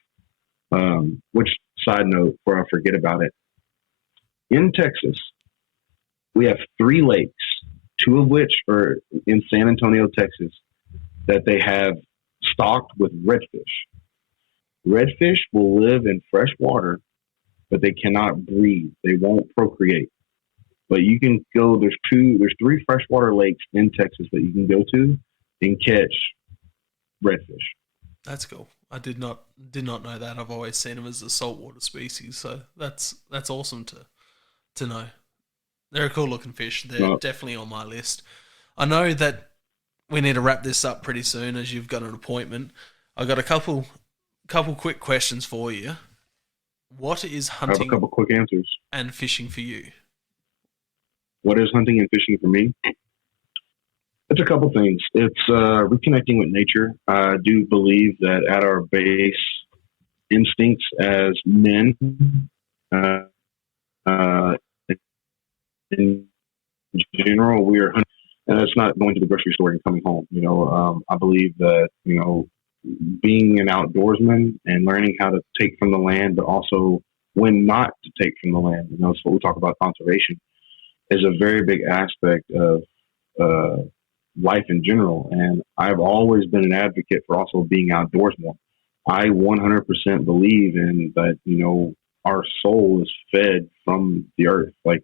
Which, side note, before I forget about it, in Texas, we have 3 lakes, 2 of which are in San Antonio, Texas, that they have stocked with redfish. Redfish will live in fresh water, but they cannot breathe. They won't procreate. But you can go, there's 3 freshwater lakes in Texas that you can go to and catch redfish. That's cool. I did not know that. I've always seen them as a saltwater species, so that's awesome to know. They're a cool looking fish. They're definitely on my list. I know that we need to wrap this up pretty soon, as you've got an appointment. I got a couple quick questions for you. What is hunting? I have a couple quick answers. And fishing for you? What is hunting and fishing for me? It's a couple things. It's reconnecting with nature. I do believe that at our base, instincts as men, in general, we are hunting. And it's not going to the grocery store and coming home. I believe that, being an outdoorsman and learning how to take from the land, but also when not to take from the land, so what we talk about conservation, is a very big aspect of life in general. And I've always been an advocate for also being outdoors more. I 100% believe in that, our soul is fed from the earth. Like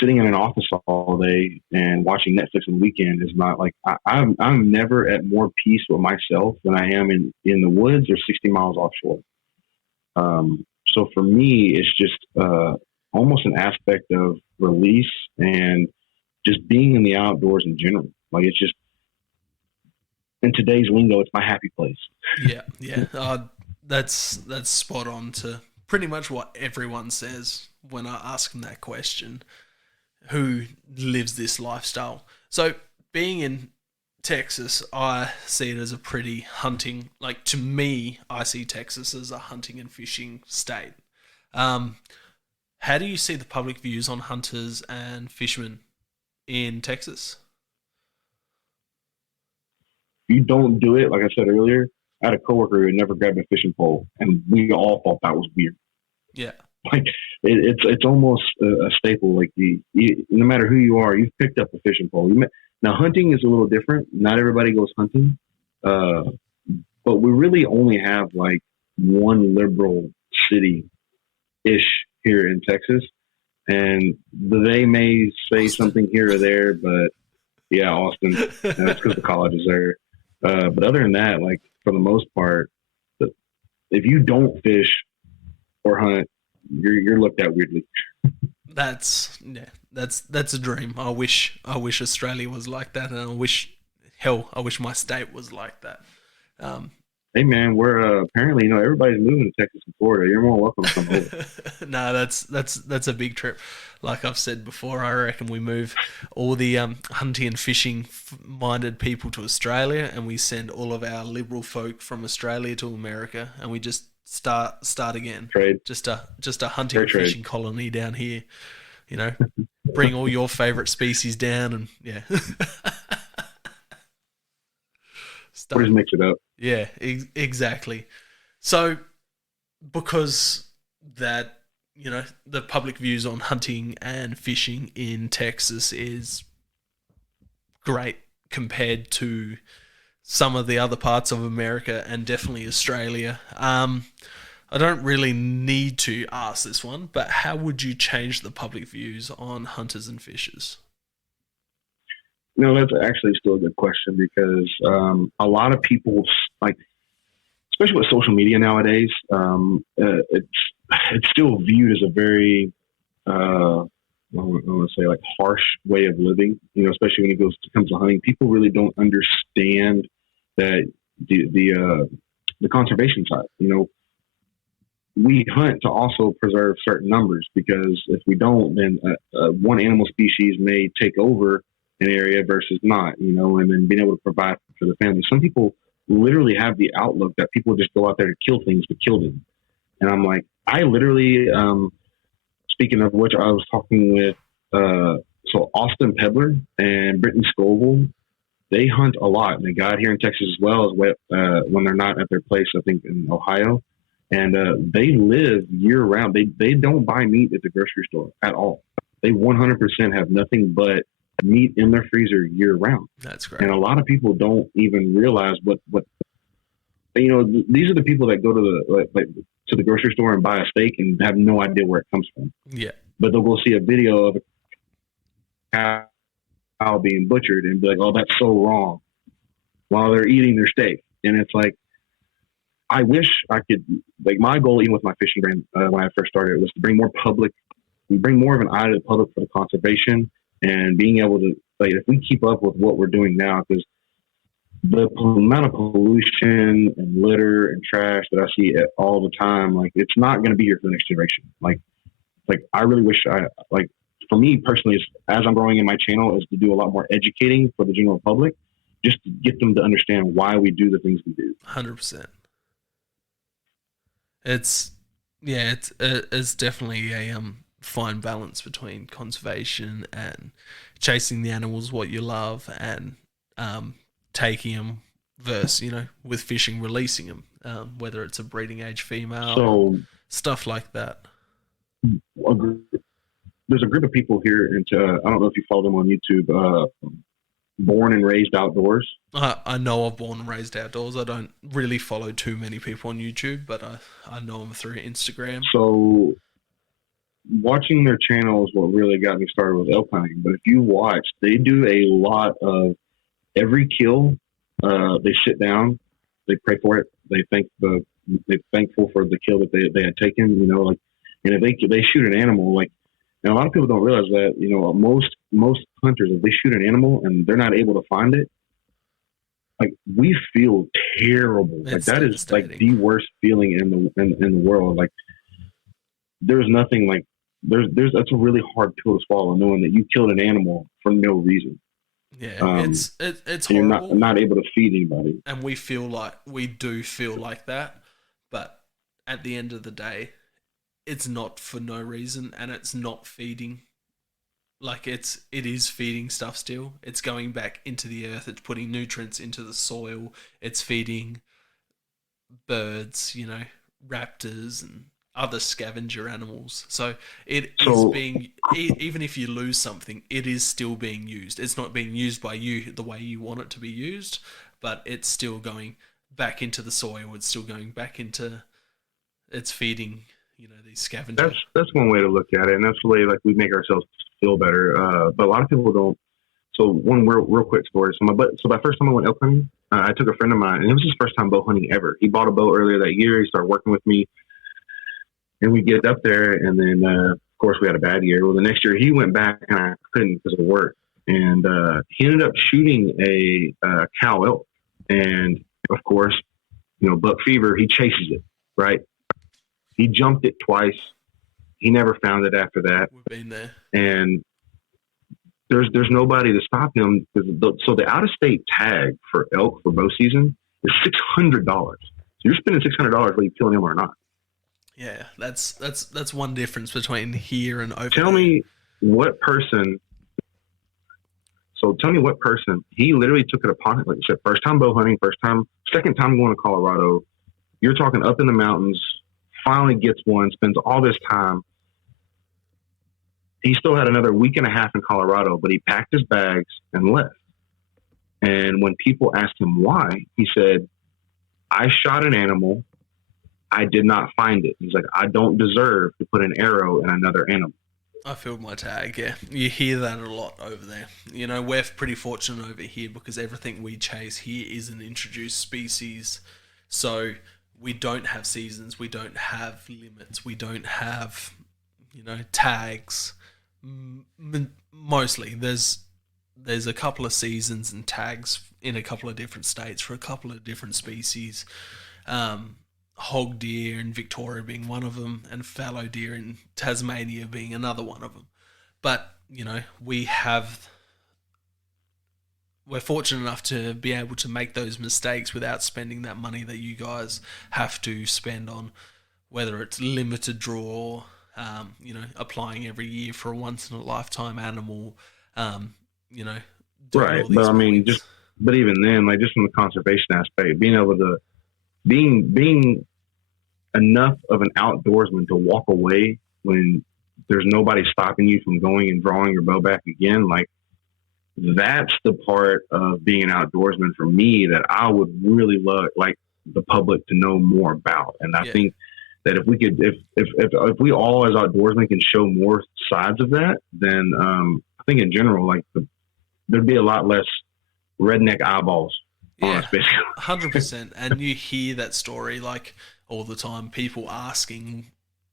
sitting in an office all day and watching Netflix on the weekend is not like, I'm never at more peace with myself than I am in the woods or 60 miles offshore. So for me, it's just almost an aspect of release and just being in the outdoors in general. Like it's just, in today's lingo, it's my happy place. Yeah. That's spot on to pretty much what everyone says when I ask them that question. Who lives this lifestyle? So being in Texas, I see it as a pretty hunting, like to me, I see Texas as a hunting and fishing state. How do you see the public views on hunters and fishermen in Texas? If you don't do it, like I said earlier, I had a coworker who never grabbed a fishing pole, and we all thought that was weird. Yeah. Like it's almost a staple. Like no matter who you are, you've picked up a fishing pole. Now hunting is a little different. Not everybody goes hunting, but we really only have like one liberal city ish here in Texas, and they may say something here or there, but yeah, Austin. That's because the college is there. But other than that, like for the most part, if you don't fish or hunt, you're looked at weirdly. That's a dream. I wish Australia was like that, and I wish my state was like that. Hey man, we're apparently everybody's moving to Texas and Florida. You're more welcome to come over. No, that's a big trip. Like I've said before, I reckon we move all the hunting and fishing minded people to Australia, and we send all of our liberal folk from Australia to America, and we just start again. Trade, Just a hunting fair and trade. fishing colony down here. You know, bring all your favorite species down, and yeah, We'll start. just mix it up. Yeah, exactly. So because that the public views on hunting and fishing in Texas is great compared to some of the other parts of America and definitely Australia. I don't really need to ask this one, but how would you change the public views on hunters and fishers? No, that's actually still a good question because a lot of people like, especially with social media nowadays, it's still viewed as a very I want to say like harsh way of living. Especially when comes to hunting, people really don't understand that the conservation side. We hunt to also preserve certain numbers because if we don't, then one animal species may take over an area versus not, and then being able to provide for the family. Some people literally have the outlook that people just go out there to kill things to kill them. And I'm like, I literally, speaking of which, I was talking with, so Austin Peddler and Brittany Scoville, they hunt a lot. And they got here in Texas as well as when they're not at their place, I think in Ohio. And they live year round. They don't buy meat at the grocery store at all. They 100% have nothing but meat in their freezer year round. That's great. And a lot of people don't even realize what these are the people that go to to the grocery store and buy a steak and have no idea where it comes from. Yeah. But they'll go see a video of a cow being butchered and be like, "Oh, that's so wrong," while they're eating their steak. And it's like, I wish I could, like, my goal, even with my fishing brand, when I first started, was to bring more of an eye to the public for the conservation and being able to, like, if we keep up with what we're doing now, because the amount of pollution and litter and trash that I see all the time, like, it's not going to be here for the next generation. Like I really wish for me personally, as I'm growing in my channel, is to do a lot more educating for the general public, just to get them to understand why we do the things we do. 100%. It's it's definitely a fine balance between conservation and chasing the animals what you love and taking them versus with fishing releasing them, whether it's a breeding age female, So stuff like that. There's a group of people here, and I don't know if you follow them on YouTube. Born and Raised Outdoors. I know of Born and Raised Outdoors. I don't really follow too many people on YouTube, but I know them through Instagram. So watching their channel is what really got me started with elk hunting. But if you watch, they do a lot of every kill. They sit down, they pray for it, they're thankful for the kill that they had taken. And if they shoot an animal, like, and a lot of people don't realize that, most hunters, if they shoot an animal and they're not able to find it, like, we feel terrible. It's like, that is like the worst feeling in the world. Like, there's nothing like that's a really hard pill to swallow, knowing that you killed an animal for no reason. Yeah, it's horrible. You're not able to feed anybody, and we do feel like that, but at the end of the day, it's not for no reason, and it's not feeding. Like, it is feeding stuff still. It's going back into the earth. It's putting nutrients into the soil. It's feeding birds, raptors and other scavenger animals. So is being, even if you lose something, it is still being used. It's not being used by you the way you want it to be used, but it's still going back into the soil. It's still going back into, it's feeding, these scavengers. That's one way to look at it, and that's the way, like, we make ourselves feel better. But a lot of people don't. So one real quick story. So my first time I went elk hunting, I took a friend of mine, and it was his first time bow hunting ever. He bought a bow earlier that year. He started working with me, and we get up there, and then of course we had a bad year. Well, the next year he went back, and I couldn't because of work, and he ended up shooting a cow elk, and of course buck fever, he chases it, right? He jumped it twice. He never found it after that. We've been there. And there's nobody to stop him. So the out-of-state tag for elk for bow season is $600. So you're spending $600 whether you kill an animal or not. Yeah, that's one difference between here and over. Tell me what person. So tell me what person. He literally took it upon him. Like I said, first time bow hunting, second time going to Colorado. You're talking up in the mountains. Finally gets one. Spends all this time. He still had another week and a half in Colorado, but he packed his bags and left. And when people asked him why, he said, "I shot an animal. I did not find it." He's like, "I don't deserve to put an arrow in another animal." I filled my tag, yeah. You hear that a lot over there. We're pretty fortunate over here because everything we chase here is an introduced species. So we don't have seasons, we don't have limits, we don't have, tags. Mostly, there's a couple of seasons and tags in a couple of different states for a couple of different species. Hog deer in Victoria being one of them, and fallow deer in Tasmania being another one of them. But, we're fortunate enough to be able to make those mistakes without spending that money that you guys have to spend on, whether it's limited draw, applying every year for a once in a lifetime animal, right. But I mean, but even then, like just from the conservation aspect, being able to, being enough of an outdoorsman to walk away when there's nobody stopping you from going and drawing your bow back again, like that's the part of being an outdoorsman for me that I would really love, like the public to know more about. And I think that if we could, if we all as outdoorsmen can show more sides of that, then I think in general, like there'd be a lot less redneck eyeballs. Yeah, 100%. And you hear that story like all the time. People asking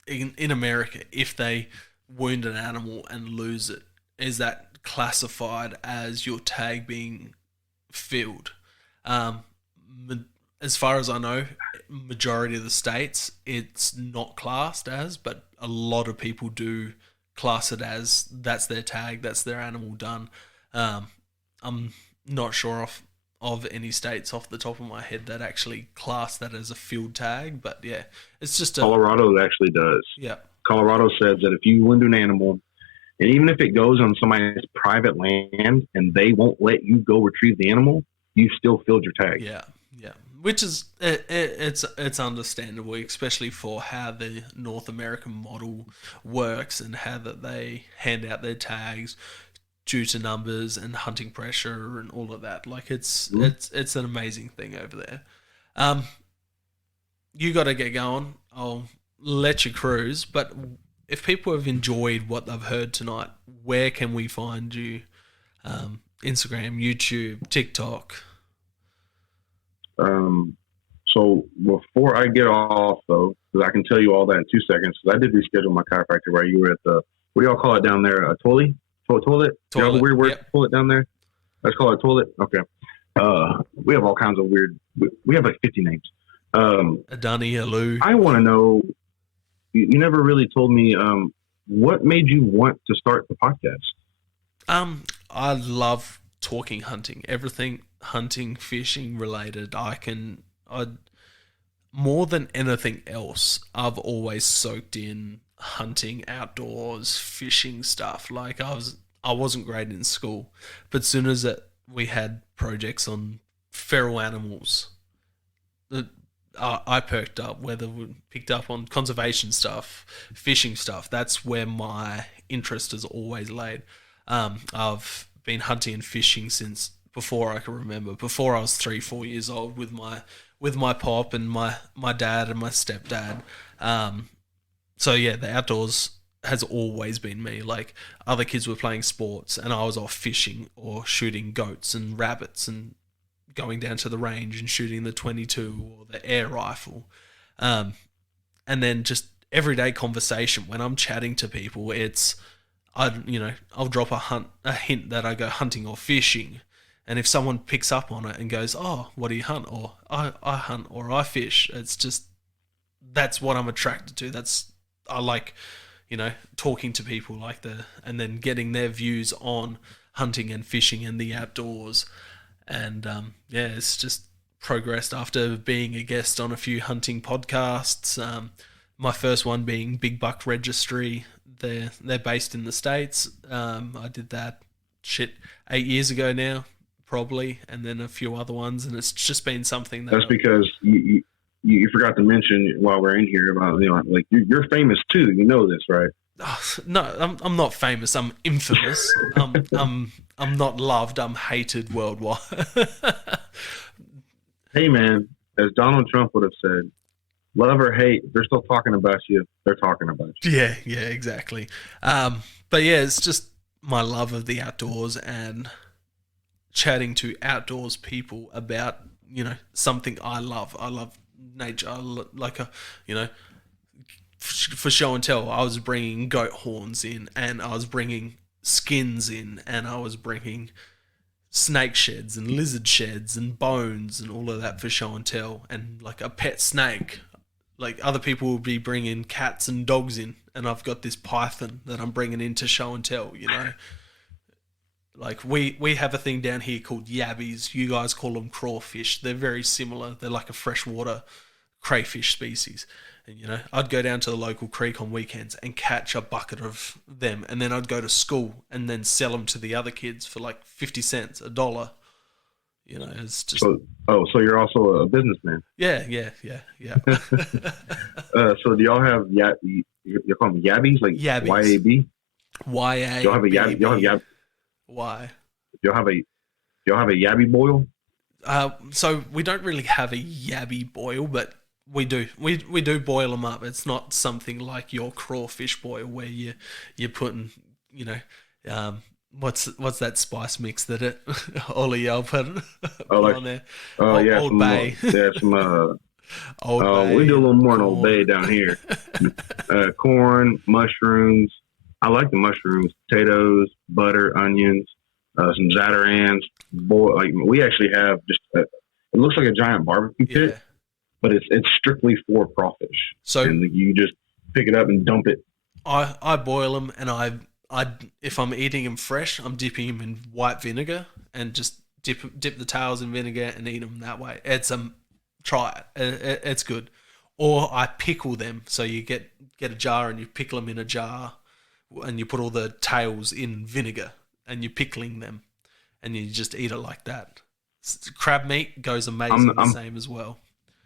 in America if they wound an animal and lose it, is that classified as your tag being filled? As far as I know, majority of the states it's not classed as, but a lot of people do class it as that's their tag, that's their animal done. I'm not sure of any states off the top of my head that actually class that as a field tag, but yeah, it's just Colorado actually does. Yeah, Colorado says that if you wound an animal, and even if it goes on somebody's private land and they won't let you go retrieve the animal, you still filled your tag. Yeah, which is it's understandable, especially for how the North American model works and how that they hand out their tags due to numbers and hunting pressure and all of that. Like it's an amazing thing over there. You got to get going. I'll let you cruise, but if people have enjoyed what they've heard tonight, where can we find you? Instagram, YouTube, TikTok. So before I get off though, because I can tell you all that in 2 seconds, because I did reschedule my chiropractor where you were at the, what do y'all call it down there? A toilet? Toilet? You have a weird word for toilet down there? Let's call it a toilet. Okay. We have all kinds of weird, we have like 50 names. A Dunny, a Lou. I want to know, you never really told me, what made you want to start the podcast? I love talking hunting, everything hunting, fishing related. More than anything else, I've always soaked in hunting, outdoors, fishing stuff. Like I wasn't great in school, but as soon as we had projects on feral animals, I perked up. Whether we picked up on conservation stuff, fishing stuff, that's where my interest has always laid. I've been hunting and fishing since before I can remember. Before I was 3-4 years old, with my pop and my dad and my stepdad. So yeah, the outdoors has always been me. Like other kids were playing sports and I was off fishing or shooting goats and rabbits and going down to the range and shooting the .22 or the air rifle. And then just everyday conversation when I'm chatting to people, I'll drop a hint that I go hunting or fishing, And if someone picks up on it and goes, "Oh, what do you hunt?" or I hunt, or I fish, it's just that's what I'm attracted to. I like, talking to people and then getting their views on hunting and fishing and the outdoors. And it's just progressed after being a guest on a few hunting podcasts. My first one being Big Buck Registry. They're based in the States. I did that 8 years ago now, probably, and then a few other ones, and it's just been something that's because you forgot to mention while we're in here about like you're famous too. You know this, right? No, I'm not famous. I'm infamous. I'm not loved. I'm hated worldwide. Hey man, as Donald Trump would have said, love or hate, they're still talking about you. They're talking about you. Yeah, exactly. But yeah, it's just my love of the outdoors and chatting to outdoors people about something I love. I love nature. For show and tell, I was bringing goat horns in, and I was bringing skins in, and I was bringing snake sheds and lizard sheds and bones and all of that for show and tell, and like a pet snake. Like other people will be bringing cats and dogs in, and I've got this python that I'm bringing in to show and tell. Like we have a thing down here called yabbies. You guys call them crawfish. They're very similar. They're like a freshwater crayfish species. And I'd go down to the local creek on weekends and catch a bucket of them, and then I'd go to school and then sell them to the other kids for like 50 cents, $1. It's just. So you're also a businessman. Yeah. So do y'all have you call them yabbies, like yabbies. YAB? YA. Y'all have a yabby. Y'all have yab. Why? Y'all have a yabby boil. So we don't really have a yabby boil, but we do. We do boil them up. It's not something like your crawfish boil where you're putting, what's that spice mix that it Ollie y'all put on there? Old Bay. Some Old Bay. We do a little more than Old Bay down here. Corn, mushrooms. I like the mushrooms. Potatoes, butter, onions, some zatarans. We actually have it looks like a giant barbecue pit. Yeah. But it's strictly for crawfish. So and you just pick it up and dump it. I boil them, and I if I'm eating them fresh, I'm dipping them in white vinegar and just dip the tails in vinegar and eat them that way. Try it. It's good. Or I pickle them. So you get a jar and you pickle them in a jar, and you put all the tails in vinegar and you're pickling them, and you just eat it like that. Crab meat goes amazing the same as well.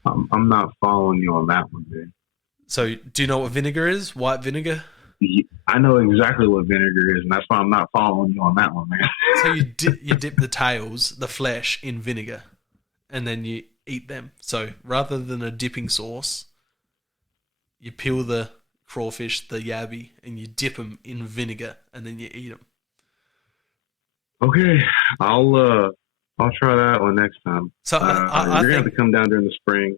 I'm not following you on that one, dude. So, do you know what vinegar is? White vinegar? I know exactly what vinegar is, and that's why I'm not following you on that one, man. So you dip the tails, the flesh, in vinegar, and then you eat them. So rather than a dipping sauce, you peel the crawfish, the yabby, and you dip them in vinegar, and then you eat them. Okay, I'll try that one next time. So you're gonna have to come down during the spring.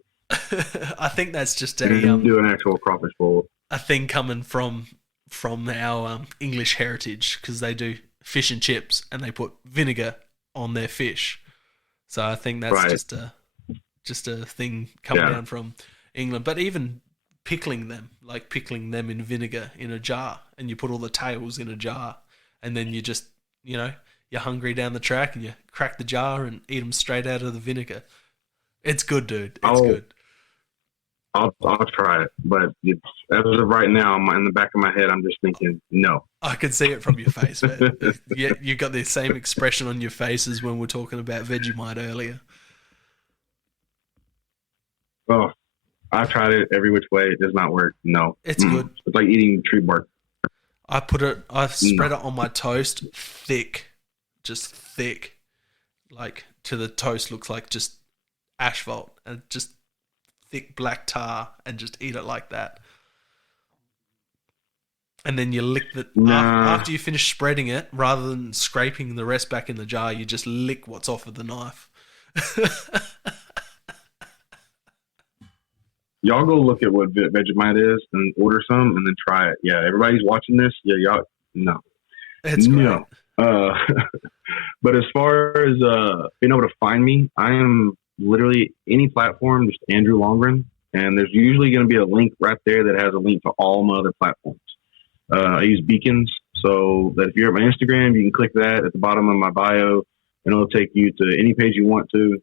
I think that's just do an actual crawfish bowl. A thing coming from our English heritage, because they do fish and chips and they put vinegar on their fish. So I think that's just a thing coming down from England. But even pickling them in vinegar in a jar, and you put all the tails in a jar, and then you just you're hungry down the track and you crack the jar and eat them straight out of the vinegar. It's good, dude. It's good. I'll try it, but as of right now, in the back of my head, I'm just thinking no. I can see it from your face, man. You got the same expression on your face as when we're talking about Vegemite earlier. Oh, I've tried it every which way. It does not work. No, it's good. It's like eating tree bark. I spread it on my toast, thick, like to the toast looks like just asphalt, and just thick black tar, and just eat it like that. And then you lick after you finish spreading it, rather than scraping the rest back in the jar, you just lick what's off of the knife. Y'all go look at what Vegemite is and order some and then try it. Yeah, everybody's watching this. Yeah, y'all, no. It's great. Uh, but as far as being able to find me, I am literally any platform, just Andrew Longron, and there's usually going to be a link right there that has a link to all my other platforms. I use beacons, so that if you're at my Instagram, you can click that at the bottom of my bio, and it'll take you to any page you want to.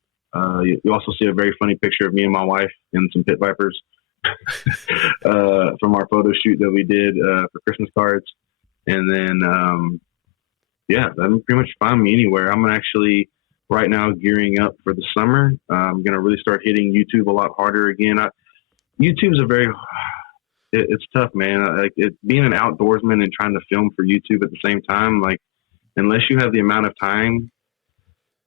You also see a very funny picture of me and my wife and some pit vipers from our photo shoot that we did for Christmas cards. And then, yeah, that pretty much find me anywhere. I'm actually right now gearing up for the summer. I'm going to really start hitting YouTube a lot harder again. YouTube's it's tough, man. Being an outdoorsman and trying to film for YouTube at the same time, like, unless you have the amount of time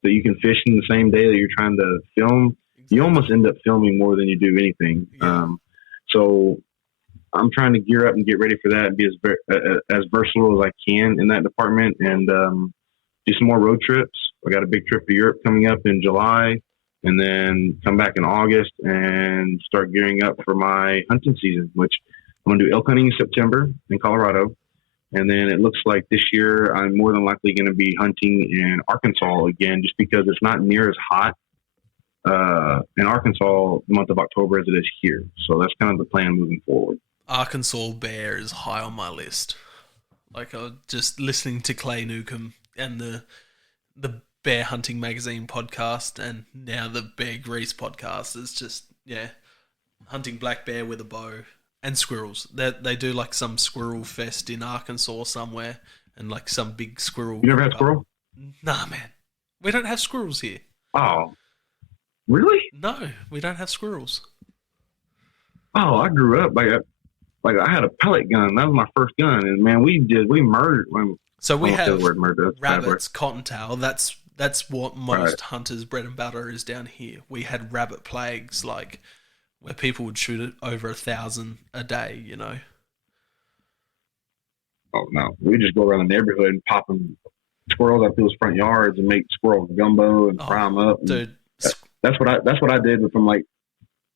that you can fish in the same day that you're trying to film, you almost end up filming more than you do anything. Yeah. So I'm trying to gear up and get ready for that and be as versatile as I can in that department, and do some more road trips. I got a big trip to Europe coming up in July, and then come back in August and start gearing up for my hunting season, which I'm going to do elk hunting in September in Colorado. And then it looks like this year I'm more than likely going to be hunting in Arkansas again, just because it's not near as hot in Arkansas the month of October as it is here. So that's kind of the plan moving forward. Arkansas bear is high on my list. Like, just listening to Clay Newcomb and the Bear Hunting Magazine podcast, and now the Bear Grease podcast is just, yeah, hunting black bear with a bow and squirrels. They do like some squirrel fest in Arkansas somewhere, and like some big squirrel. You never had squirrel? Nah, man. We don't have squirrels here. Oh, really? No, we don't have squirrels. Oh, I grew up like I had a pellet gun. That was my first gun, and man, we murdered. So we have rabbits, cottontail. That's what most hunters' bread and butter is down here. We had rabbit plagues, like, where people would shoot it over 1,000 a day, you know. Oh no, we just go around the neighborhood and pop them squirrels out people's front yards and make squirrel gumbo and fry them up. Dude, that's what I did from like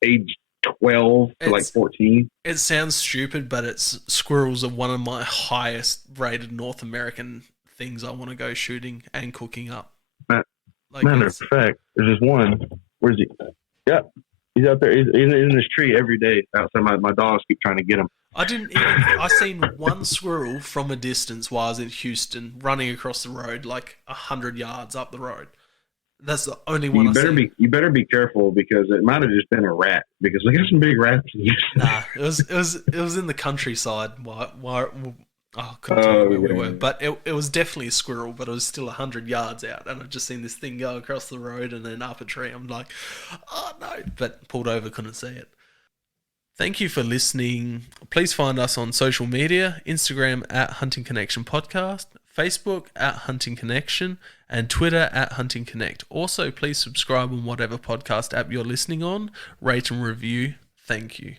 age 12 to like 14. It sounds stupid, but squirrels are one of my highest rated North American things I want to go shooting and cooking up. Matter of fact, there's just one. Where's he? Yeah, he's out there. He's in this tree every day outside. My dogs keep trying to get him. I seen one squirrel from a distance while I was in Houston running across the road like 100 yards up the road. That's the only one You better be careful, because it might have just been a rat, because we got some big rats in Houston. Nah, it was in the countryside. I couldn't tell you where we were, but it was definitely a squirrel, but it was still 100 yards out, and I've just seen this thing go across the road and then up a tree. I'm like, oh no, but pulled over, couldn't see it. Thank you for listening. Please find us on social media, Instagram at Hunting Connection Podcast, Facebook at Hunting Connection, and Twitter at Hunting Connect. Also, please subscribe on whatever podcast app you're listening on, rate and review. Thank you.